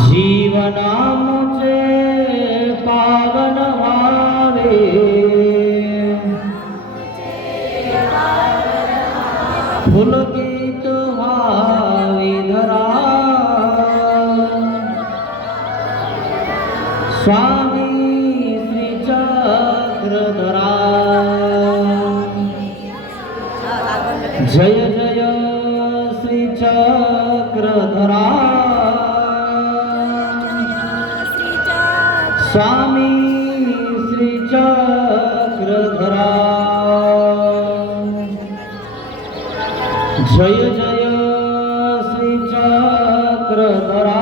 जीवनामुचे पावन व्हावे, फुलकित व्हावी धरा, स्वामी श्री चक्रधरा। जय जय श्री चक्रधरा, स्वामी श्री चक्रधरा। जय जय श्री चक्रधरा,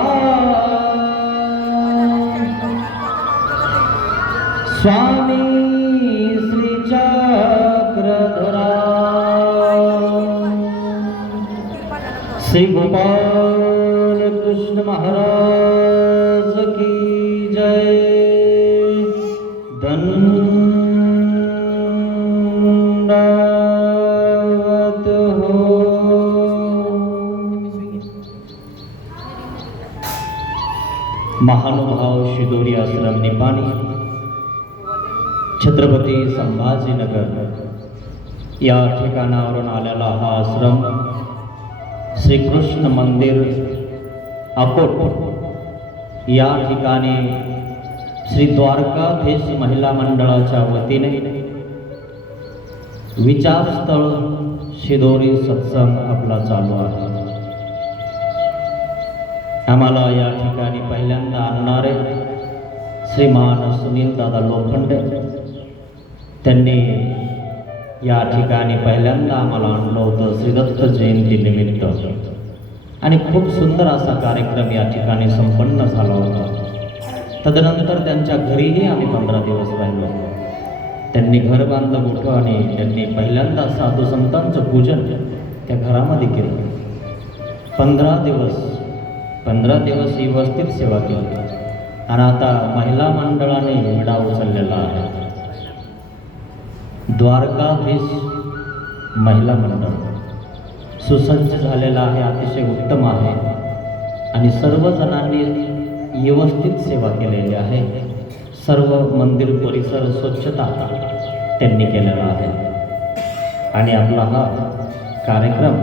स्वामी श्री चक्रधरा। श्री गोपाल कृष्ण महाराज की जय। दंडवत हो। महानुभाव शिदोरी आश्रम निपाणी, छत्रपती संभाजीनगर या ठिकाणावरून आलेला हा आश्रम श्रीकृष्ण मंदिर अकोट या ठिकाणी श्री द्वारकाधीश महिला मंडळाच्या वतीने विचारस्थळ शिदोरी सत्संग आपला चालू आहे। आम्हाला या ठिकाणी पहिल्यांदा आणणारे श्रीमान सुनील दादा लोखंडे त्यांनी या ठिकाणी पहिल्यांदा आम्हाला आणलं होतं श्रीदत्त जयंती निमित्त, आणि खूप सुंदर असा कार्यक्रम या ठिकाणी संपन्न झाला होता। तदनंतर त्यांच्या घरीही आम्ही 15 दिवस राहिलो। त्यांनी घर बांधलं मोठं आणि त्यांनी पहिल्यांदा साधू संतांचं पूजन त्या घरामध्ये केलं। 15 दिवस ही व्यवस्थित सेवा केली, आणि आता महिला मंडळाने विडा उचललेला आहे। द्वारकाधीश महिला मंडळ सुसज्ज झालेला आहे, अतिशय उत्तम आहे, आणि सर्व जणांनी व्यवस्थित सेवा केलेली आहे। सर्व मंदिर परिसर स्वच्छता त्यांनी केलेला आहे, आणि आपला हा कार्यक्रम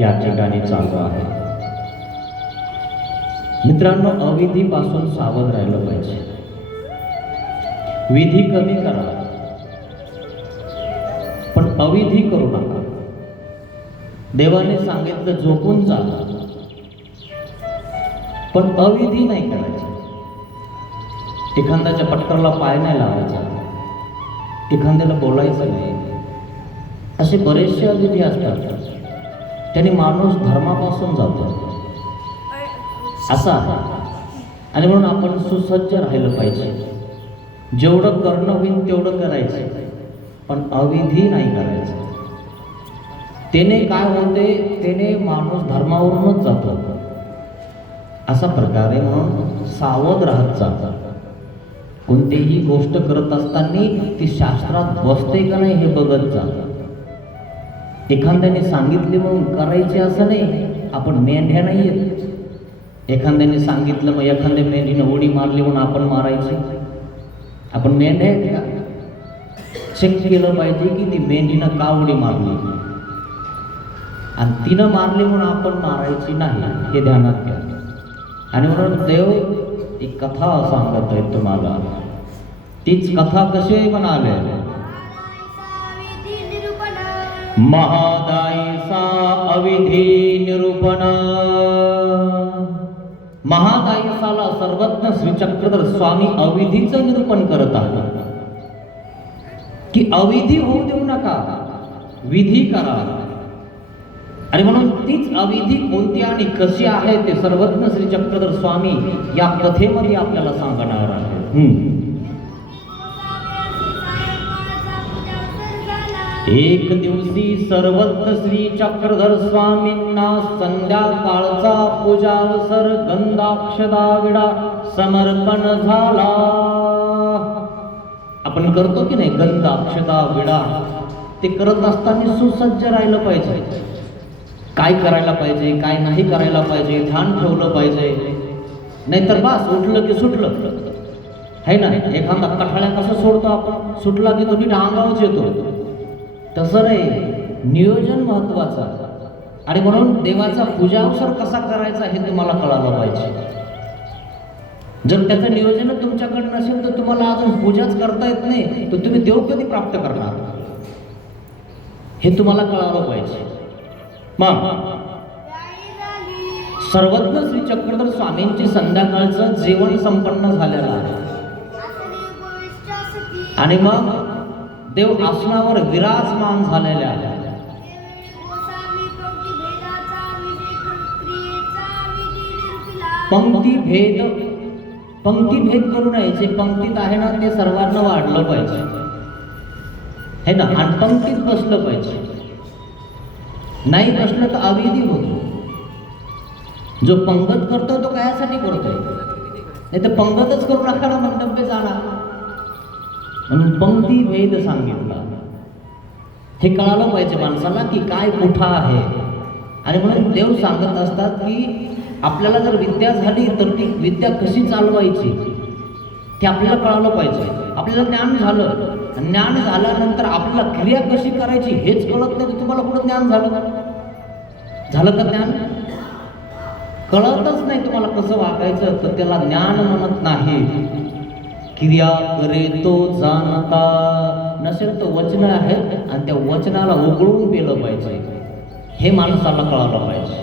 या ठिकाणी चालू आहे। मित्रांनो, अविधीपासून सावध राहिलं पाहिजे। विधी कमी करा, पण अविधी करू नका। देवाने सांगितलं झोपून जा, पण अविधी नाही करायचे। एखाद्याच्या पटकरला पाय नाही लावायचा, एखाद्याला बोलायचं नाही, असे बरेचसे अविधी असतात। त्याने माणूस धर्मापासून जातो असा आहे, आणि म्हणून आपण सुसज्ज राहिलं पाहिजे। जेवढं करणं होईल तेवढं करायचं, पण अविधी नाही करायचं। त्याने काय होते, त्याने माणूस धर्मावरूनच जातो असा प्रकारे, म्हणून सावध राहत जातात। कोणतीही गोष्ट करत असताना ती शास्त्रात बसते का नाही हे बघत जा। एखाद्याने सांगितले म्हणून करायचे असं नाही, आपण मेंढ्या नाही आहेत। एखाद्याने सांगितलं मग एखाद्या मेंढीनं उडी मारली म्हणून आपण मारायची, आपण मेंढ्या आहेत का? चेक केलं पाहिजे की ती मेंढीनं का उडी मारली, आणि तिनं मारली म्हणून आपण मारायची नाही, हे ध्यानात घ्या। आणि म्हणून देव एक कथा सांगत आहे तुम्हाला। तीच कथा कशी म्हणाले, महादायीचा अविधी निरूपण। महादायीसाला सर्वज्ञ श्री चक्रधर स्वामी अविधीचं निरूपण करत आहेत की अविधी होऊ देऊ नका, विधी करा। आणि म्हणून तीच अविधी कोणती आणि कशी आहे ते सर्वज्ञ श्री चक्रधर स्वामी या कथेमध्ये आपल्याला सांगणार आहे। एक दिवशी सर्वज्ञ श्री चक्रधर स्वामींना संध्याकाळचा पूजावसर गंधाक्षदा विडा समर्पण झाला। आपण करतो की नाही गंधाक्षदा विडा, ते करत असताना सुसज्ज राहिलं पाहिजे। काय करायला पाहिजे, काय नाही करायला पाहिजे, ध्यान ठेवलं पाहिजे। नाहीतर बस उठलं की सुटलं है ना. एखादा कठाळ्या कसं सोडतो आपण, सुटला की तो नीट अंगावच येतो. तसं नाही, नियोजन महत्वाचं. आणि म्हणून देवाचा पूजावसर कसा करायचा हे तुम्हाला कळालं पाहिजे. जर त्याचं नियोजनच तुमच्याकडे नसेल तर तुम्हाला अजून पूजाच करता येत नाही, तर तुम्ही देव कधी प्राप्त करणार हे तुम्हाला कळालं पाहिजे. मग सर्वज्ञ श्री चक्रधर स्वामींची संध्याकाळचं जेवण संपन्न झालेलं आहे. आणि मग देव आसनावर विराजमान झालेले आहे. पंक्ती भेद करू नये. जे पंक्तीत आहे ना ते सर्वांना वाढलं पाहिजे है ना. आणि पंक्तीत बसलं पाहिजे. नाही बसलं तर अविधी होतो. जो पंगत करतो तो कशासाठी करतोय, नाही तर पंगतच करू नका ना, मंडपे जाणार. म्हणून पंक्ती भेद सांगितला. हे कळालं पाहिजे माणसाला की काय कुठं आहे. आणि म्हणून देव सांगत असतात की आपल्याला जर विद्या झाली तर ती विद्या कशी चालवायची ते आपल्याला कळालं पाहिजे. आपल्याला ज्ञान झालं, ज्ञान झाल्यानंतर आपल्याला क्रिया कशी करायची हेच कळत नाही तर तुम्हाला कुठं ज्ञान झालं का? ज्ञान कळतच नाही तुम्हाला कसं वागायचं तर त्याला ज्ञान म्हणत नाही. क्रिया करे तो जाणता. नसेल तर वचन आहेत आणि त्या वचनाला उघडून पेलं पाहिजे, हे माणसाला कळालं पाहिजे.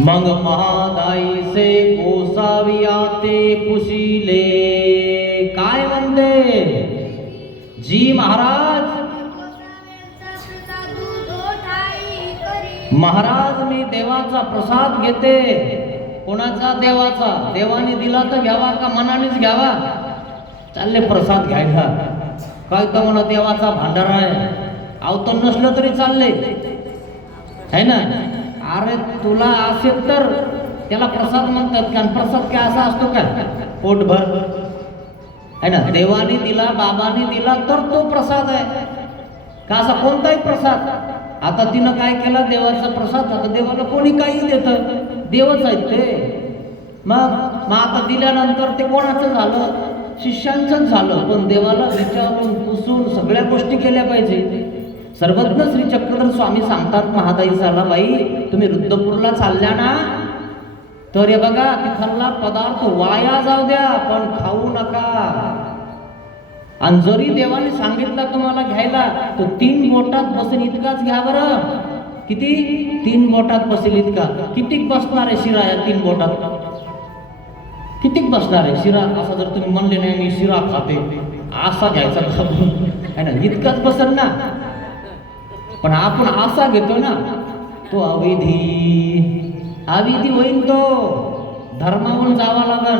मग महादाईचे गोसाविया ते पुशिले. काय म्हणते जी महाराज, महाराज मी देवाचा प्रसाद घेते. कोणाचा? देवाचा. देवाने दिला तर घ्यावा का मनानेच घ्यावा? चालले प्रसाद घ्यायला. काय तर म्हणा देवाचा भांडारा आहे, आवतं नसलं तरी चालले है ना. अरे तुला असेल तर त्याला प्रसाद म्हणतात का? प्रसाद काय असा असतो का पोटभर है ना. देवाने दिला, बाबाने दिला तर तो प्रसाद आहे का असा कोणताही प्रसाद. आता तिनं काय केलं, देवाचा प्रसाद. आता देवाला कोणी काही देतं, देवच आहेत ते. मग आता दिल्यानंतर ते कोणाचं झालं? शिष्यांचंच झालं. पण देवाला विचारून पुसून सगळ्या गोष्टी केल्या पाहिजे. सर्वज्ञ श्री चक्रधर स्वामी सांगतात महादाईसाला, बाई तुम्ही रुद्रपूरला चालल्या ना तर हे बघा तिथला पदार्थ वाया जाऊ द्या पण खाऊ नका. आणि जरी देवाने सांगितलं तुम्हाला घ्यायला तर 3 बोटात बसेल इतकाच घ्या बरं. किती? 3 बोटात बसेल इतका. कितीक बसणार आहे शिरा या 3 बोटात? कितीक बसणार आहे शिरा? असा जर तुम्ही म्हणले नाही मी शिरा खाते असा घ्यायचा है ना, इतकाच बसेल ना. पण आपण असा घेतो ना तो अविधी होईल. तो धर्मावरून जावा लागन.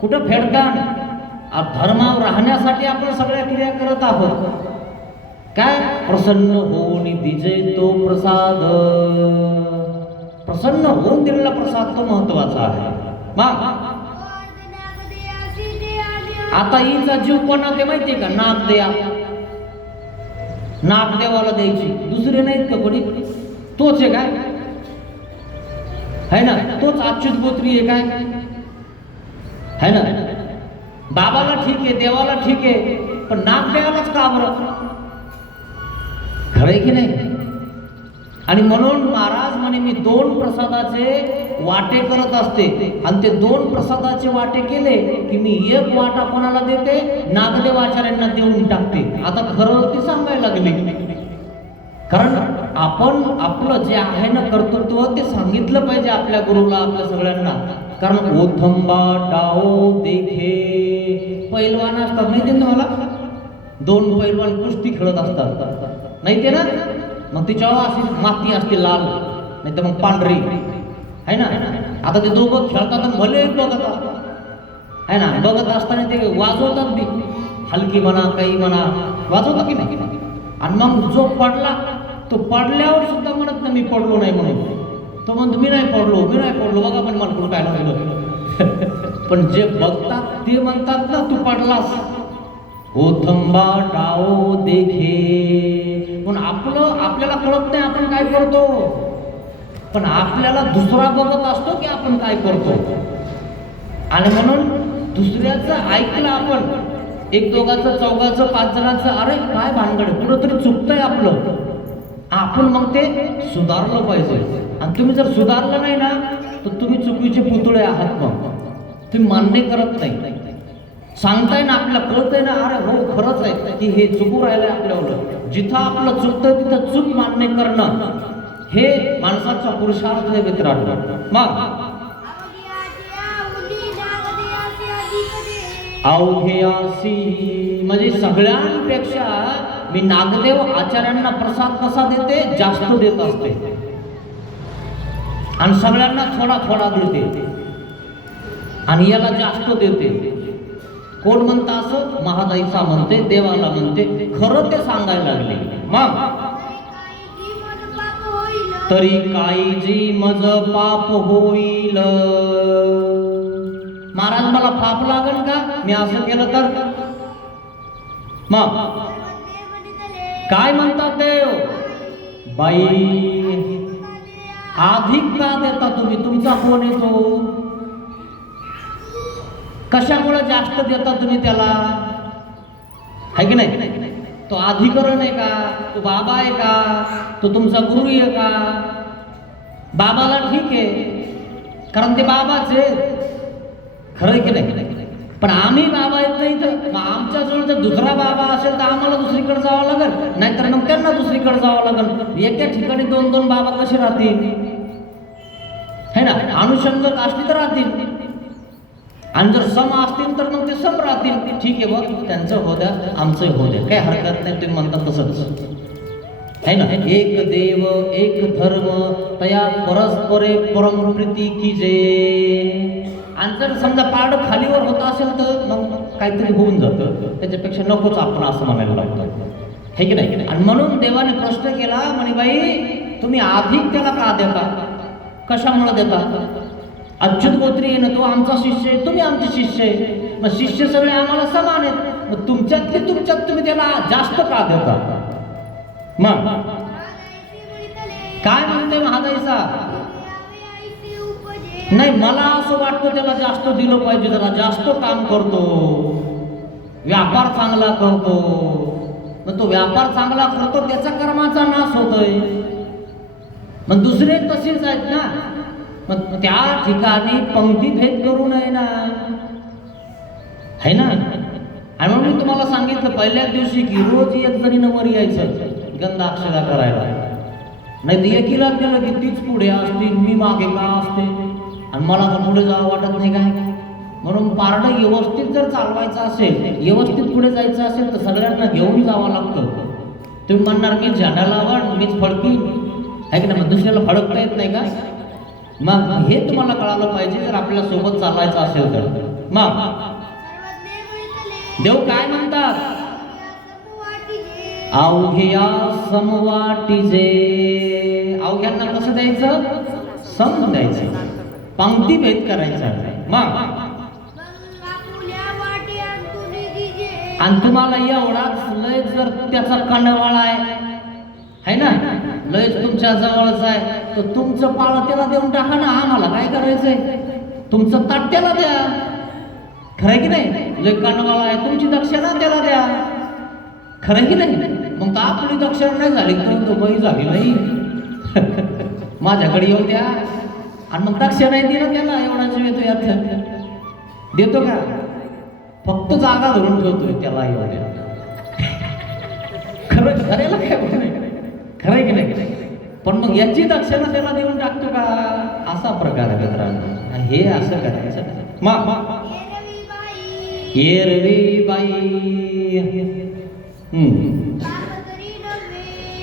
कुठं फेडतान? धर्मावर राहण्यासाठी आपण सगळ्या क्रिया करत आहोत. काय? प्रसन्न होऊन दिजे तो प्रसाद. प्रसन्न होऊन दिलेला प्रसाद तो महत्वाचा आहे. मग आता हिचा जीव कोणा ते माहितीये का? नागदेया. नागदेवाला द्यायची, दुसरे नाहीत का कोणी? तोच आहे काय है ना. तोच अच्युत गोत्री आहे काय है ना. बाबाला ठीक आहे, देवाला ठीक आहे, पण नागदेवालाच का बरं? खरंय की नाही? आणि म्हणून महाराज म्हणे मी 2 प्रसादाचे वाटे करत असते. आणि ते 2 प्रसादाचे वाटे केले की मी 1 वाटा कोणाला देते? नागदेव आचार्यांना देऊन टाकते. आता खरं ते सांगायला लागले. कारण आपण आपलं जे आहे ना कर्तृत्व ते सांगितलं पाहिजे आपल्या गुरुला, आपल्या सगळ्यांना. कारण ओथंबा डाओ देखे पैलवान असतात माहिती ना तुम्हाला. 2 पैलवान कुस्ती खेळत असतात माहिती ना. मग तिच्यावर अशी माती असते लाल, नाही तर मग पांढरी है ना. आता ते दोघं खेळतात आणि भले बघतात है ना. बघत असताना ते वाजवतात बी, हलकी म्हणा काही म्हणा वाजवतात की नाही. आणि मग जो पडला तो पडल्यावर सुद्धा म्हणत नाही मी पडलो नाही म्हणून. तो म्हणतो मी नाही पडलो बघा पण मला कुठं काय लागलं. पण जे बघतात ते म्हणतात ना तू पडलास. ओथंबा डाओ देखे. पण आपल्याला कळत नाही आपण काय करतो. पण आपल्याला दुसरा बघत असतो की आपण काय करतो, आणि म्हणून दुसऱ्याचं ऐकलं आपण, एक दोघाचं चौघाचं पाच जणांचं, अरे काय भानगड, कुठंतरी चुकतंय आपलं, आपण मग ते सुधारलं पाहिजे. आणि तुम्ही जर सुधारलं नाही ना तर तुम्ही चुकीचे पुतळे आहात, मग तुम्ही मान्य करत नाही. सांगताय ना, आपल्याला कळतंय ना, अरे हो खरंच आहे की हे चुकू राहिलंय आपल्यावर. जिथं आपलं चुकतंय तिथं चूक मान्य करणं हे माणसाचा पुरुषार्थ आहे मित्रांनो. मग अवघ्यासी म्हणजे सगळ्यांपेक्षा मी नागदेव आचार्यांना प्रसाद कसा देते, जास्त देत असते, आणि सगळ्यांना थोडा थोडा देते, आणि याला जास्त देते. कोण म्हणता असं? महादाईचा म्हणते, देवाला म्हणते. खरं ते सांगायला लागले. मग तरी काळजी मज पाप होईल. महाराज मला पाप लागेल का मी असं केलं तर? मग काय म्हणतात देव? बाई अधिक का देता तुम्ही? तुमचा कोण येतो? कशामुळे जास्त देता तुम्ही त्याला? आहे की नाही? तो अधिकरण आहे का? तो बाबा आहे का? तो तुमचा गुरु आहे का? बाबाला ठीक आहे, कारण ते बाबाचे, खरं की नाही? पण आम्ही बाबा येत नाही तर आमच्याजवळ जर दुसरा बाबा असेल तर आम्हाला दुसरीकडे जावं लागेल, नाहीतर मग त्यांना दुसरीकडे जावं लागेल. एका ठिकाणी दोन दोन बाबा कसे राहतील? है ना? अनुषंगक असतील तर राहतील, आणि जर सम असतील तर मग ते सम राहतील. ठीक आहे बघ, त्यांचं हो द्या, आमचं हो द्या, काही हरकत नाही. तुम्ही म्हणता तसंच है ना? एक देव एक धर्म तया परस्परे परम प्रीती कीजे. आणि जर समजा पारड खालीवर होत असेल तर मग काहीतरी होऊन जातं, त्याच्यापेक्षा नकोच आपण असं म्हणायला लागतो, हे की नाही? आणि म्हणून देवाने प्रश्न केला, म्हणे बाई तुम्ही अधिक त्याला का देता? कशामुळे देता? अच्युत गोत्री आहे ना, तो आमचा शिष्य आहे, तुम्ही आमचे शिष्य आहे, मग शिष्य सगळे आम्हाला समान आहेत, मग तुमच्यात तुम्ही त्याला जास्त का देता? मग काय म्हणते महादाईचा? नाही, मला असं वाटतं त्याला जास्त दिलं पाहिजे, जरा जास्त काम करतो, व्यापार चांगला करतो. मग तो व्यापार चांगला करतो, त्याचा कर्माचा नाश होतोय. मग दुसरे तसेच आहेत ना, मग त्या ठिकाणी पंक्तीभेद करू नये ना, है ना? आणि म्हणून मी तुम्हाला सांगितलं पहिल्याच दिवशी की रोज एक जणीनं वर यायचं गंध अक्षदा करायला, नाही तर एकीला गेलं की तीच पुढे असते, मी मागे का असते, आणि मला तर पुढे जावं वाटत नाही काय. म्हणून पारडं व्यवस्थित जर चालवायचं असेल, व्यवस्थित पुढे जायचं असेल तर सगळ्यांना घेऊन जावं लागतं. तुम्ही म्हणणार मी झाडा लावा मीच फडकी, आहे की नाही? मग दुसऱ्याला फडकता येत नाही का? मग हे तुम्हाला कळालं पाहिजे जर आपल्याला सोबत चालायचं असेल तर. मग देव काय म्हणतात? अवघ्या समवाटीजे. अवघ्यांना कसं द्यायचं? सम द्यायचं, पंक्तीभेद करायचा. मग आणि तुम्हाला एवढाच लय जर त्याचा कंडवाळा आहे ना, लयच तुमच्या जवळच आहे, तर तुमचं पाळ त्याला देऊन टाका ना. आम्हाला काय करायचंय? तुमचं ताट त्याला द्या, खरंय की नाही? लय कंडवाळा आहे, तुमची दक्षिणा त्याला द्या, खरंय की नाही? मग आपली दक्षिणा नाही झाली तर तो बाई झाली नाही, माझ्याकडे येऊ द्या. आणि मग दक्षिणा नाही दिलं त्याला, एवढा जीव येतो यात देतो का? फक्त जागा धरून ठेवतोय त्याला येऊ द्या. खरं खऱ्याला काय नाही, खरंय की नाही? पण मग याची दक्षिणा त्याला देऊन टाकतो का? असा प्रकार आहे मित्रांनो. हे असं करायचं. एरवी बाई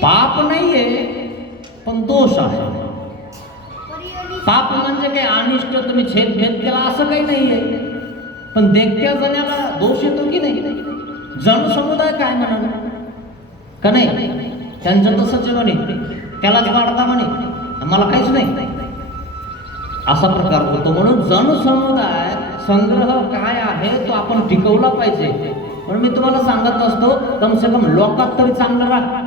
पाप नाहीये पण दोष आहे. पाप म्हणजे काय? अनिष्ट तुम्ही छेदभेद केला असं काही नाहीये, पण देखत्या जणाला दोष येतो की नाही? जण समुदाय काय म्हणा का नाही? त्यांचं तसंच म्हणे, त्यालाच वाढता म्हणे, मला काहीच नाही, असा प्रकार होतो. म्हणून जन समुदाय संग्रह काय आहे तो आपण टिकवला पाहिजे. म्हणून मी तुम्हाला सांगत असतो, कम से कम लोकात तरी चांगलं राहा.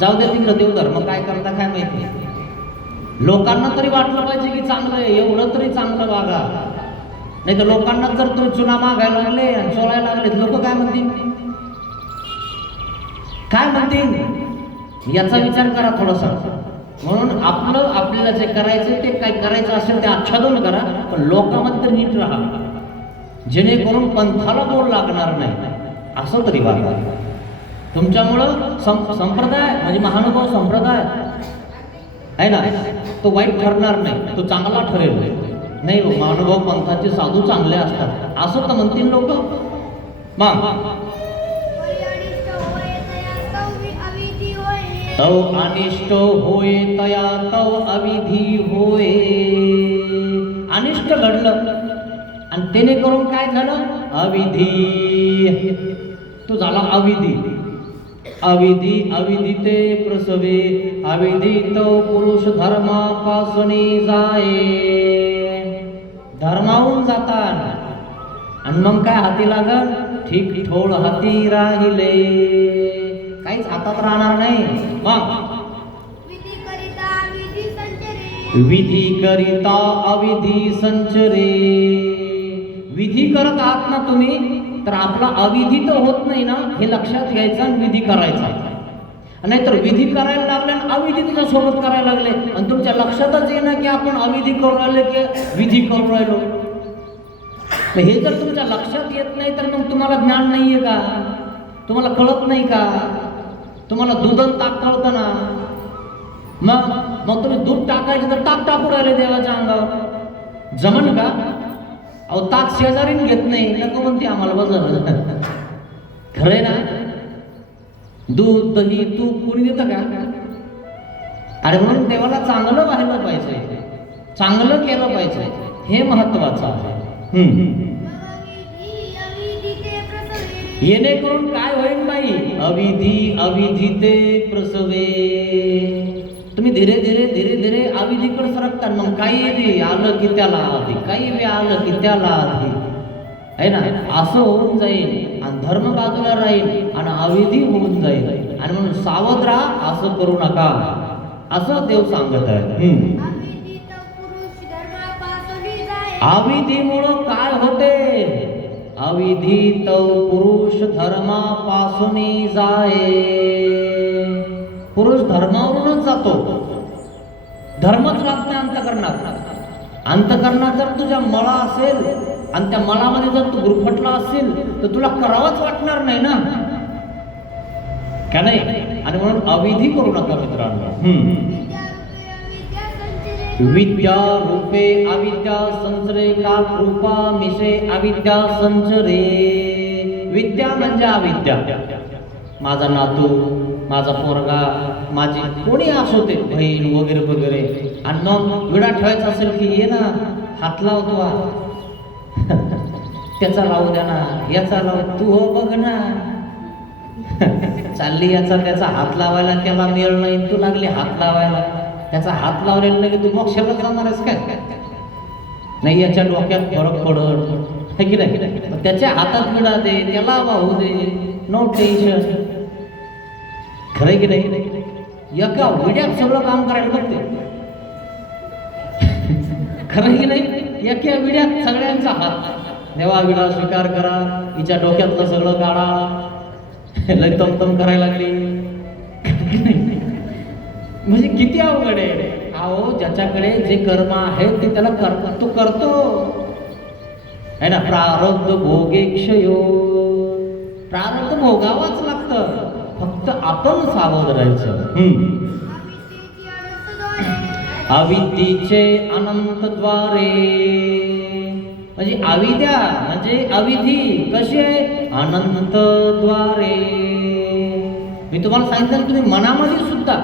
जाऊ दे तिकडं देवधर्म काय करता काय माहिती, लोकांना तरी वाटलं पाहिजे की चांगलं आहे, एवढं तरी चांगलं वागा. नाही तर लोकांना जर तुम्ही चुना मागायला लागले आणि चोळायला लागले, लोक काय म्हणतील, काय म्हणतील, याचा विचार करा थोडासा. म्हणून आपल्याला जे करायचं ते काय करायचं असेल ते आच्छादन करा, पण लोकांमध्ये नीट राहा, जेणेकरून पंथाला बोल लागणार नाही, असं तरी वागा. तुमच्यामुळं संप्रदाय म्हणजे महानुभाव संप्रदाय आहे ना, तो वाईट ठरणार नाही, तो चांगला ठरेल. नाही महानुभाव पंथाचे साधू चांगले असतात असं तर म्हणतील लोक. मग तव अनिष्ट होय तया तव अविधी होय. अनिष्ट घडलं आणि त्याने करून काय झालं, अविधी, तो झाला अविधी. अविधी अविधिते प्रसवे अविधी तो पुरुष धर्मापासून जाये. धर्माहून जातात आणि मग काय हाती लागल, ठीक ठोळ हाती राहिले, काहीच हातात राहणार नाही. मग विधी करिता अविधी संचरे. विधी करत आहात ना तुम्ही, तर आपला अविधी तर होत नाही ना, हे लक्षात घ्यायचं आणि विधी करायचा. नाहीतर विधी करायला लागले आणि अविधी तुझ्या सोबत करायला लागले आणि तुमच्या लक्षातच येणं की आपण अविधी करू राहिले की विधी करू राहिलो. हे जर तुमच्या लक्षात येत नाही तर मग तुम्हाला ज्ञान नाहीये का, तुम्हाला कळत नाही का, तुम्हाला दूध आणि ताक कळतं ना. मग तुम्ही दूध टाकायचं तर ताक टाकू राहिले देवाच्या अंगावर, जमन का. अहो ताक शेजारीन घेत नाही, नको म्हणते आम्हाला वजन. खरंय ना, दूध दही तूप कोणी देतं का. अरे म्हणून देवाला चांगलं व्हायला पाहिजे, चांगलं केलं पाहिजे, हे महत्वाचं आहे. येणेकरून काय होईल बाई, अविधी अविधिते प्रसवे. तुम्ही धीरे धीरे धीरे धीरे अविधीकडे सरकता. मग काही बी आलं की त्याला आधी, काही बी आलं की त्याला आधी, आहे ना, असं होऊन जाईल आणि धर्म बाजूला राहील आणि अविधी होऊन जाईल. आणि म्हणून सावध राहा, असं करू नका, असं देव सांगत आहे. अविधीमुळं काय होते, अविधी तो पुरुष धर्मापासून जाये. पुरुष धर्मावरूनच जातो, धर्मच राहत नाही अंतकरणात. अंतकरणात जर तुझ्या मळा असेल आणि त्या मळामध्ये जर तू गुरफटला असेल तर तुला करावंच वाटणार नाही ना, का नाही. आणि म्हणून अविधी करू नका मित्रांनो. विद्या रूपे अविद्या संचरे का कृपा मिशे अविद्या संचरे. विद्या म्हणजे अविद्या. माझा नातू, माझा पोरगा, माझी कोणी असो ते बहीण वगैरे वगैरे, आणि मग विडा ठेवायचा असेल की ये ना हात लावतो, त्याचा लावू द्या ना, याचा लाव, तू हो बघ ना. चालली याचा त्याचा हात लावायला, त्याला मेळ नाही, तू लागली हात लावायला. त्याचा हात लावलेला नाही की तू मोक्षाला जाणार आहेस काय. नाही याच्या डोक्यात फरक पडत की नाही, त्याच्या हातात विडा दे, त्याला वाहू दे, नो टेन्शन. खरं की नाही, एका विड्यात सगळं काम करायला बघते. खरं की नाही, एका विड्यात सगळ्यांचा हात. देवा विडा स्वीकार करा, हिच्या डोक्यातलं सगळं काढा. लय तमतम करायला लागली. म्हणजे किती अवघड आहे. अहो ज्याच्याकडे जे कर्म आहे ते त्याला तो करतो, है ना. प्रारब्ध भोगे क्षयो. प्रारब्ध भोगावाच लागतं, फक्त आपण सावध राहायचं. अविधीचे अनंत द्वारे. म्हणजे अविद्या म्हणजे अविधी कशी आहे, अनंत द्वारे. मी तुम्हाला सांगितलं, तुम्ही मनामध्ये सुद्धा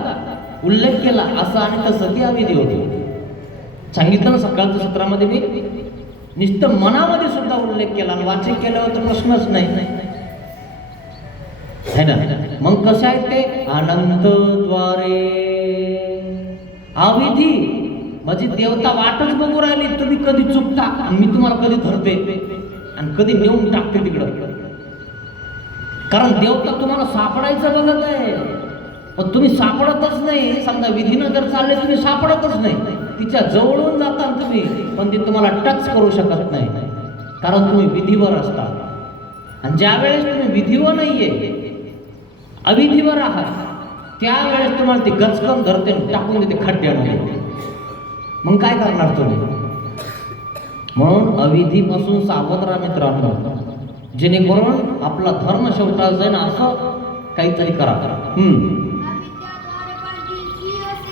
उल्लेख केला असं आणि तसं ती अविधी होती. सांगितलं ना सकाळच्या सत्रामध्ये मी, नुसतं मनामध्ये सुद्धा उल्लेख केला आणि वाचिक केल्यावर तर प्रश्नच नाही, है ना. मग कसं आहे ते, अनंत द्वारे. अविधी म्हणजे देवता वाटच बघू राहिली, तुम्ही कधी चुकता आणि मी तुम्हाला कधी धरते आणि कधी नेऊन टाकते तिकडं. कारण देवता तुम्हाला सापडायचं बघत आहे. पण तुम्ही सापडतच नाही. समजा विधीनं जर चालले तुम्ही सापडतच नाही, तिच्या जवळून जाता तुम्ही, पण ती तुम्हाला टच करू शकत नाही, कारण तुम्ही विधीवर असता. आणि ज्या वेळेस तुम्ही विधीवर नाहीये, अविधीवर आहात, त्यावेळेस तुम्हाला ती गचकन धरते, टाकून देते खड्ड्यामध्ये. मग काय करणार तुम्ही? म्हणून अविधीपासून सावध राहा मित्रांनो, जेणेकरून आपला धर्म शेवटा जाईल असं काहीतरी करा.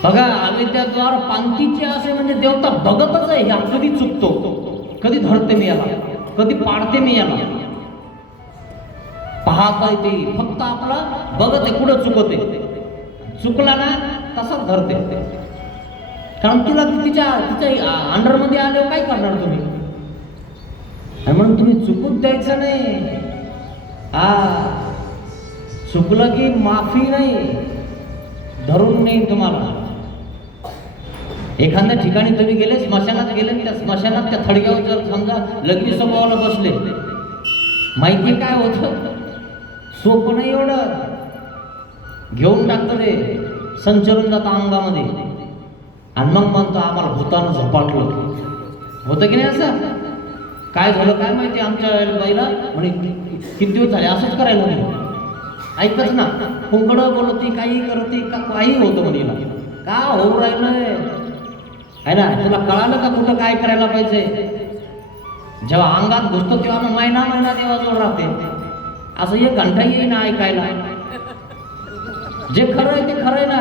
बघा, अविद्याद्वार पांतीचे असे म्हणजे देवता बघतच आहे, ह्या कधी चुकतो, कधी धरते मी याला, कधी पाडते मी याला, पाहत ते फक्त आपला बघत आहे, कुठं चुकते, चुकला ना तसाच धरते. कारण तिला तिच्या अंडरमध्ये आल्यावर काय करणार तुम्ही? आणि म्हणून तुम्ही चुकूच द्यायचं नाही. चुकलं की माफी नाही, धरून नाही तुम्हाला. एखाद्या ठिकाणी तुम्ही गेले, स्मशानात गेले, त्या स्मशानात त्या थडग्यावर जर समजा लग्नी स्वभावाला बसले, माहिती काय होतं? सोपं नाही एवढं. घेऊन टाकतं ते, संचरून जातं अंगामध्ये, आणि मग म्हणतो आम्हाला भूतानं झपाटलं. होतं की नाही असं? काय झालं काय माहिती आमच्या बाईला, म्हणे किती दिवस झाले असंच करायला म्हणे. ऐकच ना, कुंकडं बोलती, काही करते का, काही होतं म्हणीला. का होऊ राहिलंय आहे ना? तुला कळालं का कुठं काय करायला पाहिजे? जेव्हा अंगात घुसतो तेव्हा मग महिना देवाजवळ राहते. असं एक घंटा येईना ऐकायला. जे खरं आहे ते खरं आहे ना.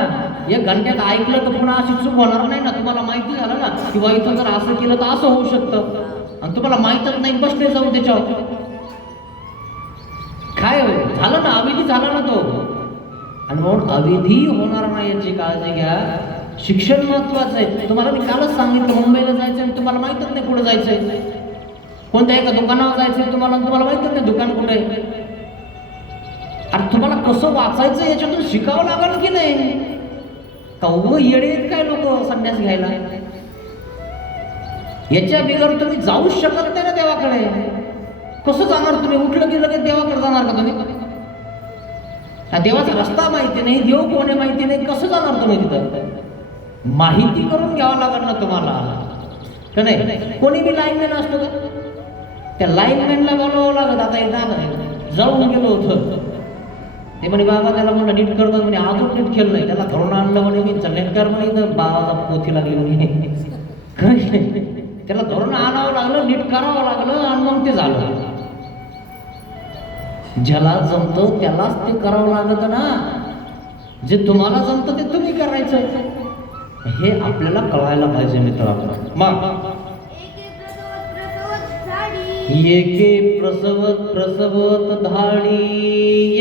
एक घंट्यात ऐकलं तर पुन्हा अशी चूक होणार नाही ना. तुम्हाला माहिती झालं ना किंवा इथं जर असं केलं तर असं होऊ शकतं, आणि तुम्हाला माहीतच नाही, बसले जाऊन त्याच्यावर. काय झालं ना, अविधी झाला ना तो. आणि म्हणून अविधी होणार नाही याची काळजी घ्या. शिक्षण महत्वाचं आहे. तुम्हाला मी कालच सांगितलं, मुंबईला जायचं आणि तुम्हाला माहीतच नाही कुठं जायचंय, कोणत्या एका दुकानावर जायचंय तुम्हाला माहीतच नाही दुकान कुठे आहे. अरे तुम्हाला कसं वाचायचं याच्यातून शिकावं लागेल की नाही? का उभं येडे आहेत काय लोक संन्यास घ्यायला? याच्या बिगर तुम्ही जाऊच शकत नाही ना देवाकडे. कसं जाणार तुम्ही? उठलं की लगेच देवाकडे जाणार का तुम्ही? देवाचा रस्ता माहिती नाही, देव कोण आहे माहिती नाही, कसं जाणार तुम्ही तिथं? माहिती करून घ्यावं लागेल ना तुम्हाला, का नाही? कोणी बी लाईनमॅन असतो का? त्या लाईनमॅनला बोलावं लागत. आता एकदा जाऊन गेलो होतं, ते म्हणे बाबा त्याला म्हणलं नीट करतो म्हणे, अजून नीट केलं नाही. त्याला धरून आणलं म्हणे, मी नीट कर म्हणे, तर बाबाचा पोथी लागली म्हणे. त्याला धरून आणावं लागलं, नीट करावं लागलं, आणि मग ते झालं. ज्याला जमतं त्यालाच ते करावं लागत ना. जे तुम्हाला जमतं ते तुम्ही करायचं, हे आपल्याला कळायला पाहिजे मित्रांनो. मग एके प्रसवत धाडी.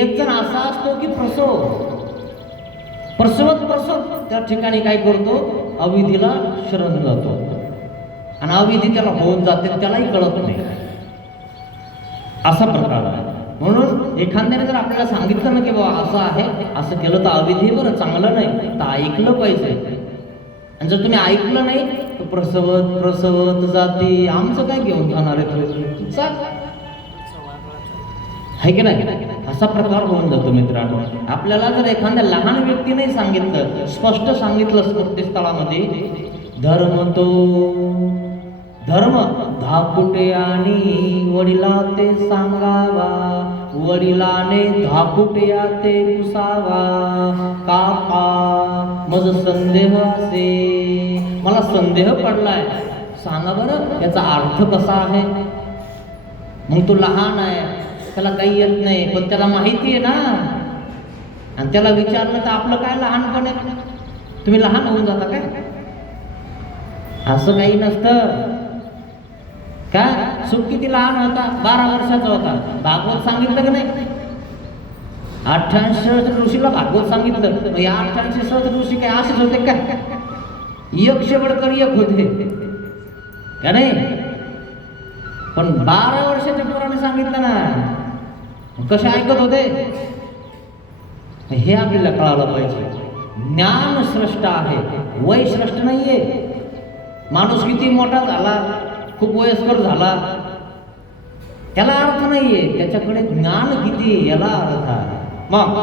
एक जण असा असतो की प्रसवत त्या ठिकाणी काय करतो, अविधीला शरण जातो, आणि अविधी त्याला होऊन जाते, त्यालाही कळत नाही. असा प्रकार आहे. म्हणून एखाद्याने जर आपल्याला सांगितलं ना की बाबा असं आहे, असं केलं तर अविधी बरं चांगलं नाही, तर ऐकलं पाहिजे. आणि जर तुम्ही ऐकलं नाही तर प्रसवत जाते. आमचं काय घेऊन जाणार आहे आहे की नाही? असा प्रकार होऊन जातो मित्रांनो. आपल्याला जर एखाद्या लहान व्यक्तीने सांगितलं, स्पष्ट सांगितलं स्मृतीस्थळामध्ये, धर्म धाकुटे आणि वडिला ते सांगावा, वडिलाने धाकुटे ते पुसावा, काका मज संदेह असे. मला संदेह पडलाय, सांगा बरं याचा अर्थ कसा आहे. मग तो लहान आहे, त्याला काही येत नाही, पण त्याला माहिती आहे ना, आणि त्याला विचारलं तर आपलं काय लहानपण आहे? तुम्ही लहान होऊन जाता काय? असं काही नसतं. का सुख किती लहान होता? 12 वर्षाचा होता. भागवत सांगितलं की नाही? 88 ऋषीला भागवत सांगितलं. या 88 ऋषी काय असेच होते का? एक शेवटकर एक होते का नाही? पण 12 वर्षाच्या पोराने सांगितलं ना, कसे ऐकत होते? हे आपल्याला कळायला पाहिजे. ज्ञान श्रेष्ठ आहे, वय श्रेष्ठ नाहीये. माणूस किती मोठा झाला, खूप वयस्कर झाला, त्याला अर्थ नाहीये. त्याच्याकडे ज्ञान किती याला अर्थ आहे. मग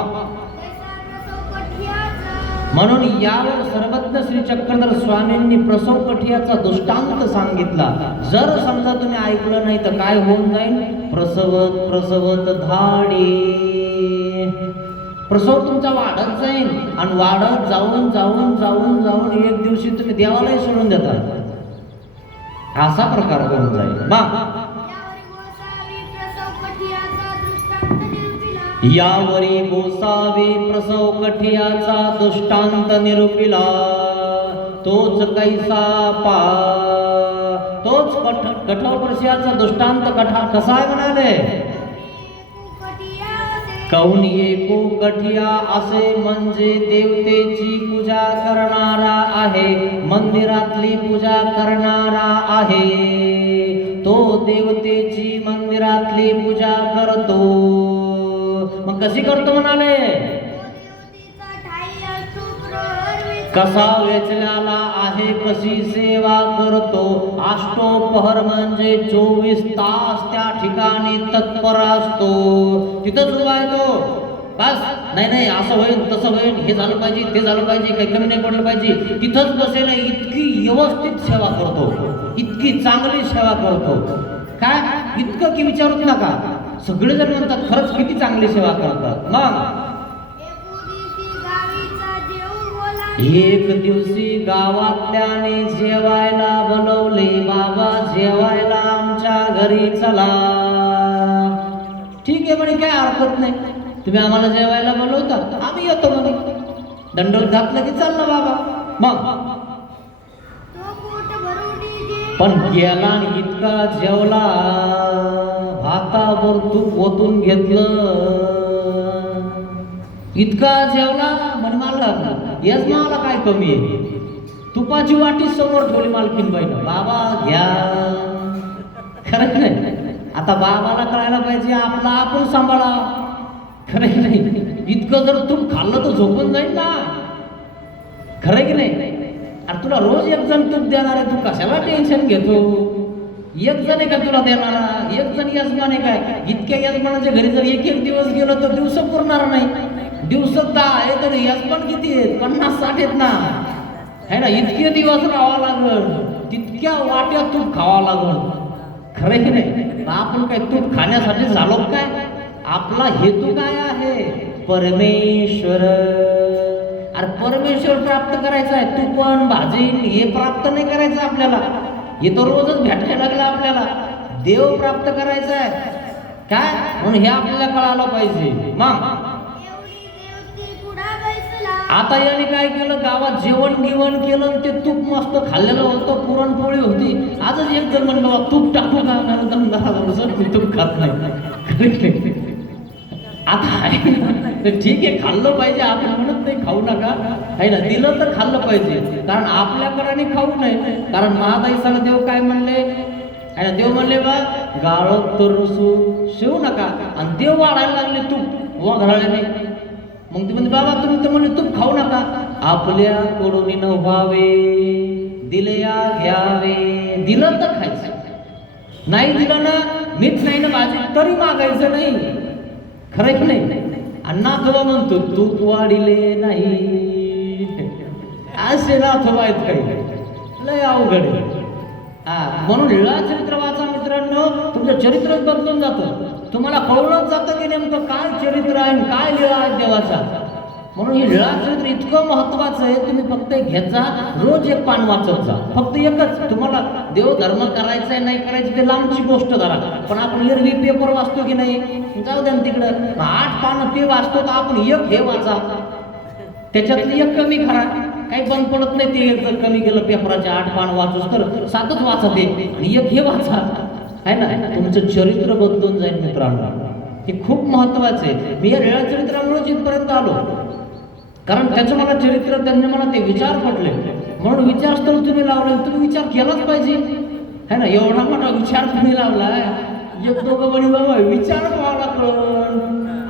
म्हणून यावर सर्वज्ञ श्री चक्रधर स्वामींनी प्रसव कठियाचा दृष्टांत सांगितला. जर समजा तुम्ही ऐकलं नाही तर काय होऊन जाईल? प्रसवत प्रसवत धाडी. प्रसव तुमचा वाढत जाईल आणि वाढत जाऊन जाऊन जाऊन जाऊन एक दिवशी तुम्ही देवालाही सोडून देता, असा प्रकार होऊन जाईल. यावरी गोसावी प्रसव कठियाचा दृष्टांत निरूपिला. तोच कैसा पा, तोच कठोपरशाचा दृष्टांत कसा आहे म्हणाले? कौन एको कठिया असे म्हणजे देवतेची पूजा करणारा आहे, मंदिरातली पूजा करणारा आहे. तो देवतेची मंदिरातली पूजा करतो. मग कशी करतो म्हणाले? कसा वेचल्याला आहे कशी सेवा करतो. अष्टोपहर म्हणजे 24 तास त्या ठिकाणी तत्पर असतो. तिथंच उभा आहे तो. बस नाही असं होईल तसं होईल, हे झालं पाहिजे ते झालं पाहिजे, काही कमी नाही पडलं पाहिजे, तिथंच बसेल. इतकी व्यवस्थित सेवा करतो, इतकी चांगली सेवा करतो. काय इतकं की विचारूच नका. सगळेजण म्हणतात खरंच किती चांगली सेवा करतात. मग एक दिवशी गावातल्याने जेवायला बोलवले. बाबा जेवायला आमच्या घरी चला. ठीक आहे म्हणे, काय हरकत नाही, तुम्ही आम्हाला जेवायला बोलवता, आम्ही येतो म्हणे. दंडवत घातलं की चाललं बाबा. मग पण गेला आणि इतका जेवला, भातावर तूप ओतून घेतलं. इतका जेवला म्हणे मला यजमानाला काय कमी आहे. तुपाची वाटी समोर ठेवली मालकीनबाईनं. बाबा घ्या. खरं नाही, आता बाबाला कळायला पाहिजे आपला आपण सांभाळा. खरं नाही, इतकं जर तूप खाल्लं तर झोपून जाईल ना. खरं की नाही? आणि तुला रोज एक जण तूप देणार आहे, तू कशाला टेन्शन घेतो? एक जण आहे का तुला देणारा? एक जण यजमान आहे काय? इतक्या यजमानाच्या घरी जर एक दिवस गेलो तर दिवस पुरणार नाही. दिवसात 10 आहे तर यजमान किती आहेत? 50-60 आहेत ना, है ना? इतके दिवस राहावं लागल, तितक्या वाट्या तूप खावा लागल. खरं की नाही? आपण काय तूप खाण्यासाठी झालो काय? आपला हेतू काय आहे? परमेश्वर. अरे परमेश्वर प्राप्त करायचा आहे. तू पण भाजी हे प्राप्त नाही करायचं आपल्याला, हे तर रोजच भेटायला लागला आपल्याला. देव प्राप्त करायचा आहे काय, म्हणून हे आपल्याला कळायला पाहिजे. मग आता याने काय केलं, गावात जेवण केलं, ते तूप मस्त खाल्लेलं होतं, पुरणपोळी होती. आजच एक जण म्हणलं बाबा तूप टाकू का? तूप खात नाही. आता ठीक आहे, खाल्लं पाहिजे, आपण म्हणत नाही खाऊ नका, आहे ना, दिलं तर खाल्लं पाहिजे. कारण आपल्याकडे खाऊ नये. कारण महादाईसाला देव काय म्हणले, आहे ना, देव म्हणले बा गाळत तर शिवू नका. आणि देव वाढायला लागले तूप व घराळ्याने. मग ते म्हणते बाबा तुम्ही तर म्हणले तूप खाऊ नका. आपल्याकडून न व्हावे, दिलया घ्यावे. दिलं तर खायचं, नाही दिलं ना, मीठ नाही ना भाजी तरी मागायचं नाही. खरं की नाही? अण्णाथोबा म्हणतो तूप वाढिले नाही. असे नाथोबा आहेत काही, लय अवघड. म्हणून लीळाचरित्र वाचा मित्रांनो, तुमचं चरित्रच बदलून जातं. तुम्हाला कळूनच जातं की नेमकं काय चरित्र आहे, काय लीळा आहे देवाचा. म्हणून हे लीळाचरित्र इतकं महत्वाचं आहे. तुम्ही फक्त घेत जा, रोज एक पान वाचत जा. फक्त एकच, तुम्हाला देव धर्म करायचा आहे नाही करायचं ते लांबची गोष्ट धरा. पण आपण एरवी पेपर वाचतो की नाही, जाऊ द्या तिकडं. 8 पानं ते वाचतो तर आपण एक हे वाचा, त्याच्यातली एक कमी करा, काही बंद पडत नाही. ते एक जर कमी केलं पेपराचे 8 पान वाचूस तर 7च वाचा ते, आणि एक हे वाचा, आहे ना. तुमचं चरित्र बदलून जाईल मित्रांनो. हे खूप महत्वाचं आहे. मी या लीळाचरित्रामुळे इथपर्यंत आलो, कारण त्याचं मला चरित्र, त्यांनी मला ते विचार पडले. म्हणून विचारस्थळ तुम्ही लावलं, तुम्ही विचार केलाच पाहिजे, है ना. एवढा मोठा विचार तुम्ही लावलाय. एक दोघं म्हणे बाबा विचार व्हावा कळण.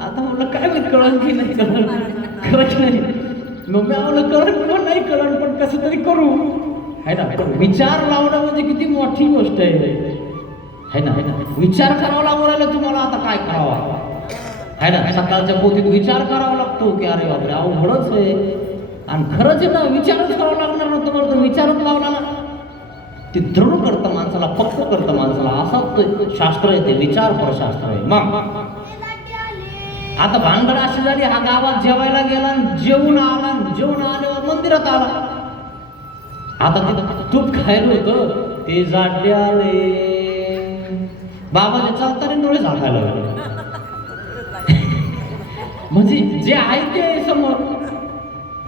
आता मला काय मी कळण की नाही कळण, खरंच नाही. मग मी आम्हाला कळण किंवा नाही कळण, पण कसं तरी करू, है ना. विचार लावणं म्हणजे किती मोठी गोष्ट आहे, है ना. विचार करावा लागू राहिला तुम्हाला, आता काय करावा, है ना. सकाळच्या पोथीत विचार करावा लागतो की अरे बापरे अवघडच आहे, आणि खरंच आहे ना, विचारच करावा लागणार ना तुम्हाला, तर विचारच लावला ना, ते दृढ करतं माणसाला, पक्क करतं माणसाला. असं ते शास्त्र आहे, ते विचारपर शास्त्र आहे. मग आता भानगड अशी झाली, हा गावात जेवायला गेला, जेवून आला, जेवून आल्यावर मंदिरात आला. आता ते तूप खायला होतं, ते जाड्याले बाबाने चालताना डोळे झाकायला लागले. म्हणजे जे आहे ते समोर,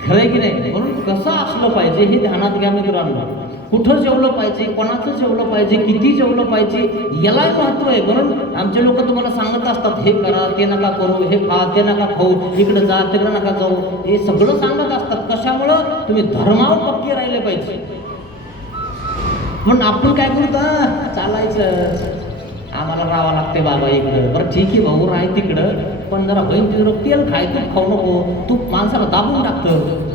खरंय की नाही? म्हणून कसं असलं पाहिजे हे ध्यानात घ्या मित्रांनो. कुठं जेवलं पाहिजे, कोणाचं जेवलं पाहिजे, किती जेवलं पाहिजे, यालाही महत्व आहे. म्हणून आमचे लोक तुम्हाला सांगत असतात, हे करा, ते नका करू, हे खा, ते नका खाऊ, इकडे जा, तिकडे नका जाऊ, हे सगळं सांगत असतात. कशामुळं? तुम्ही धर्मावर पक्के राहिले पाहिजे. म्हणून आपण काय करू, चालायचं, आम्हाला राहावं लागते बाबा इकडं. बरं ठीक आहे भाऊ, राह तिकडं, पण जरा बहीण तिकडं तेल खाय, तूप खाऊ नको. तूप माणसाला दाबून टाकतं,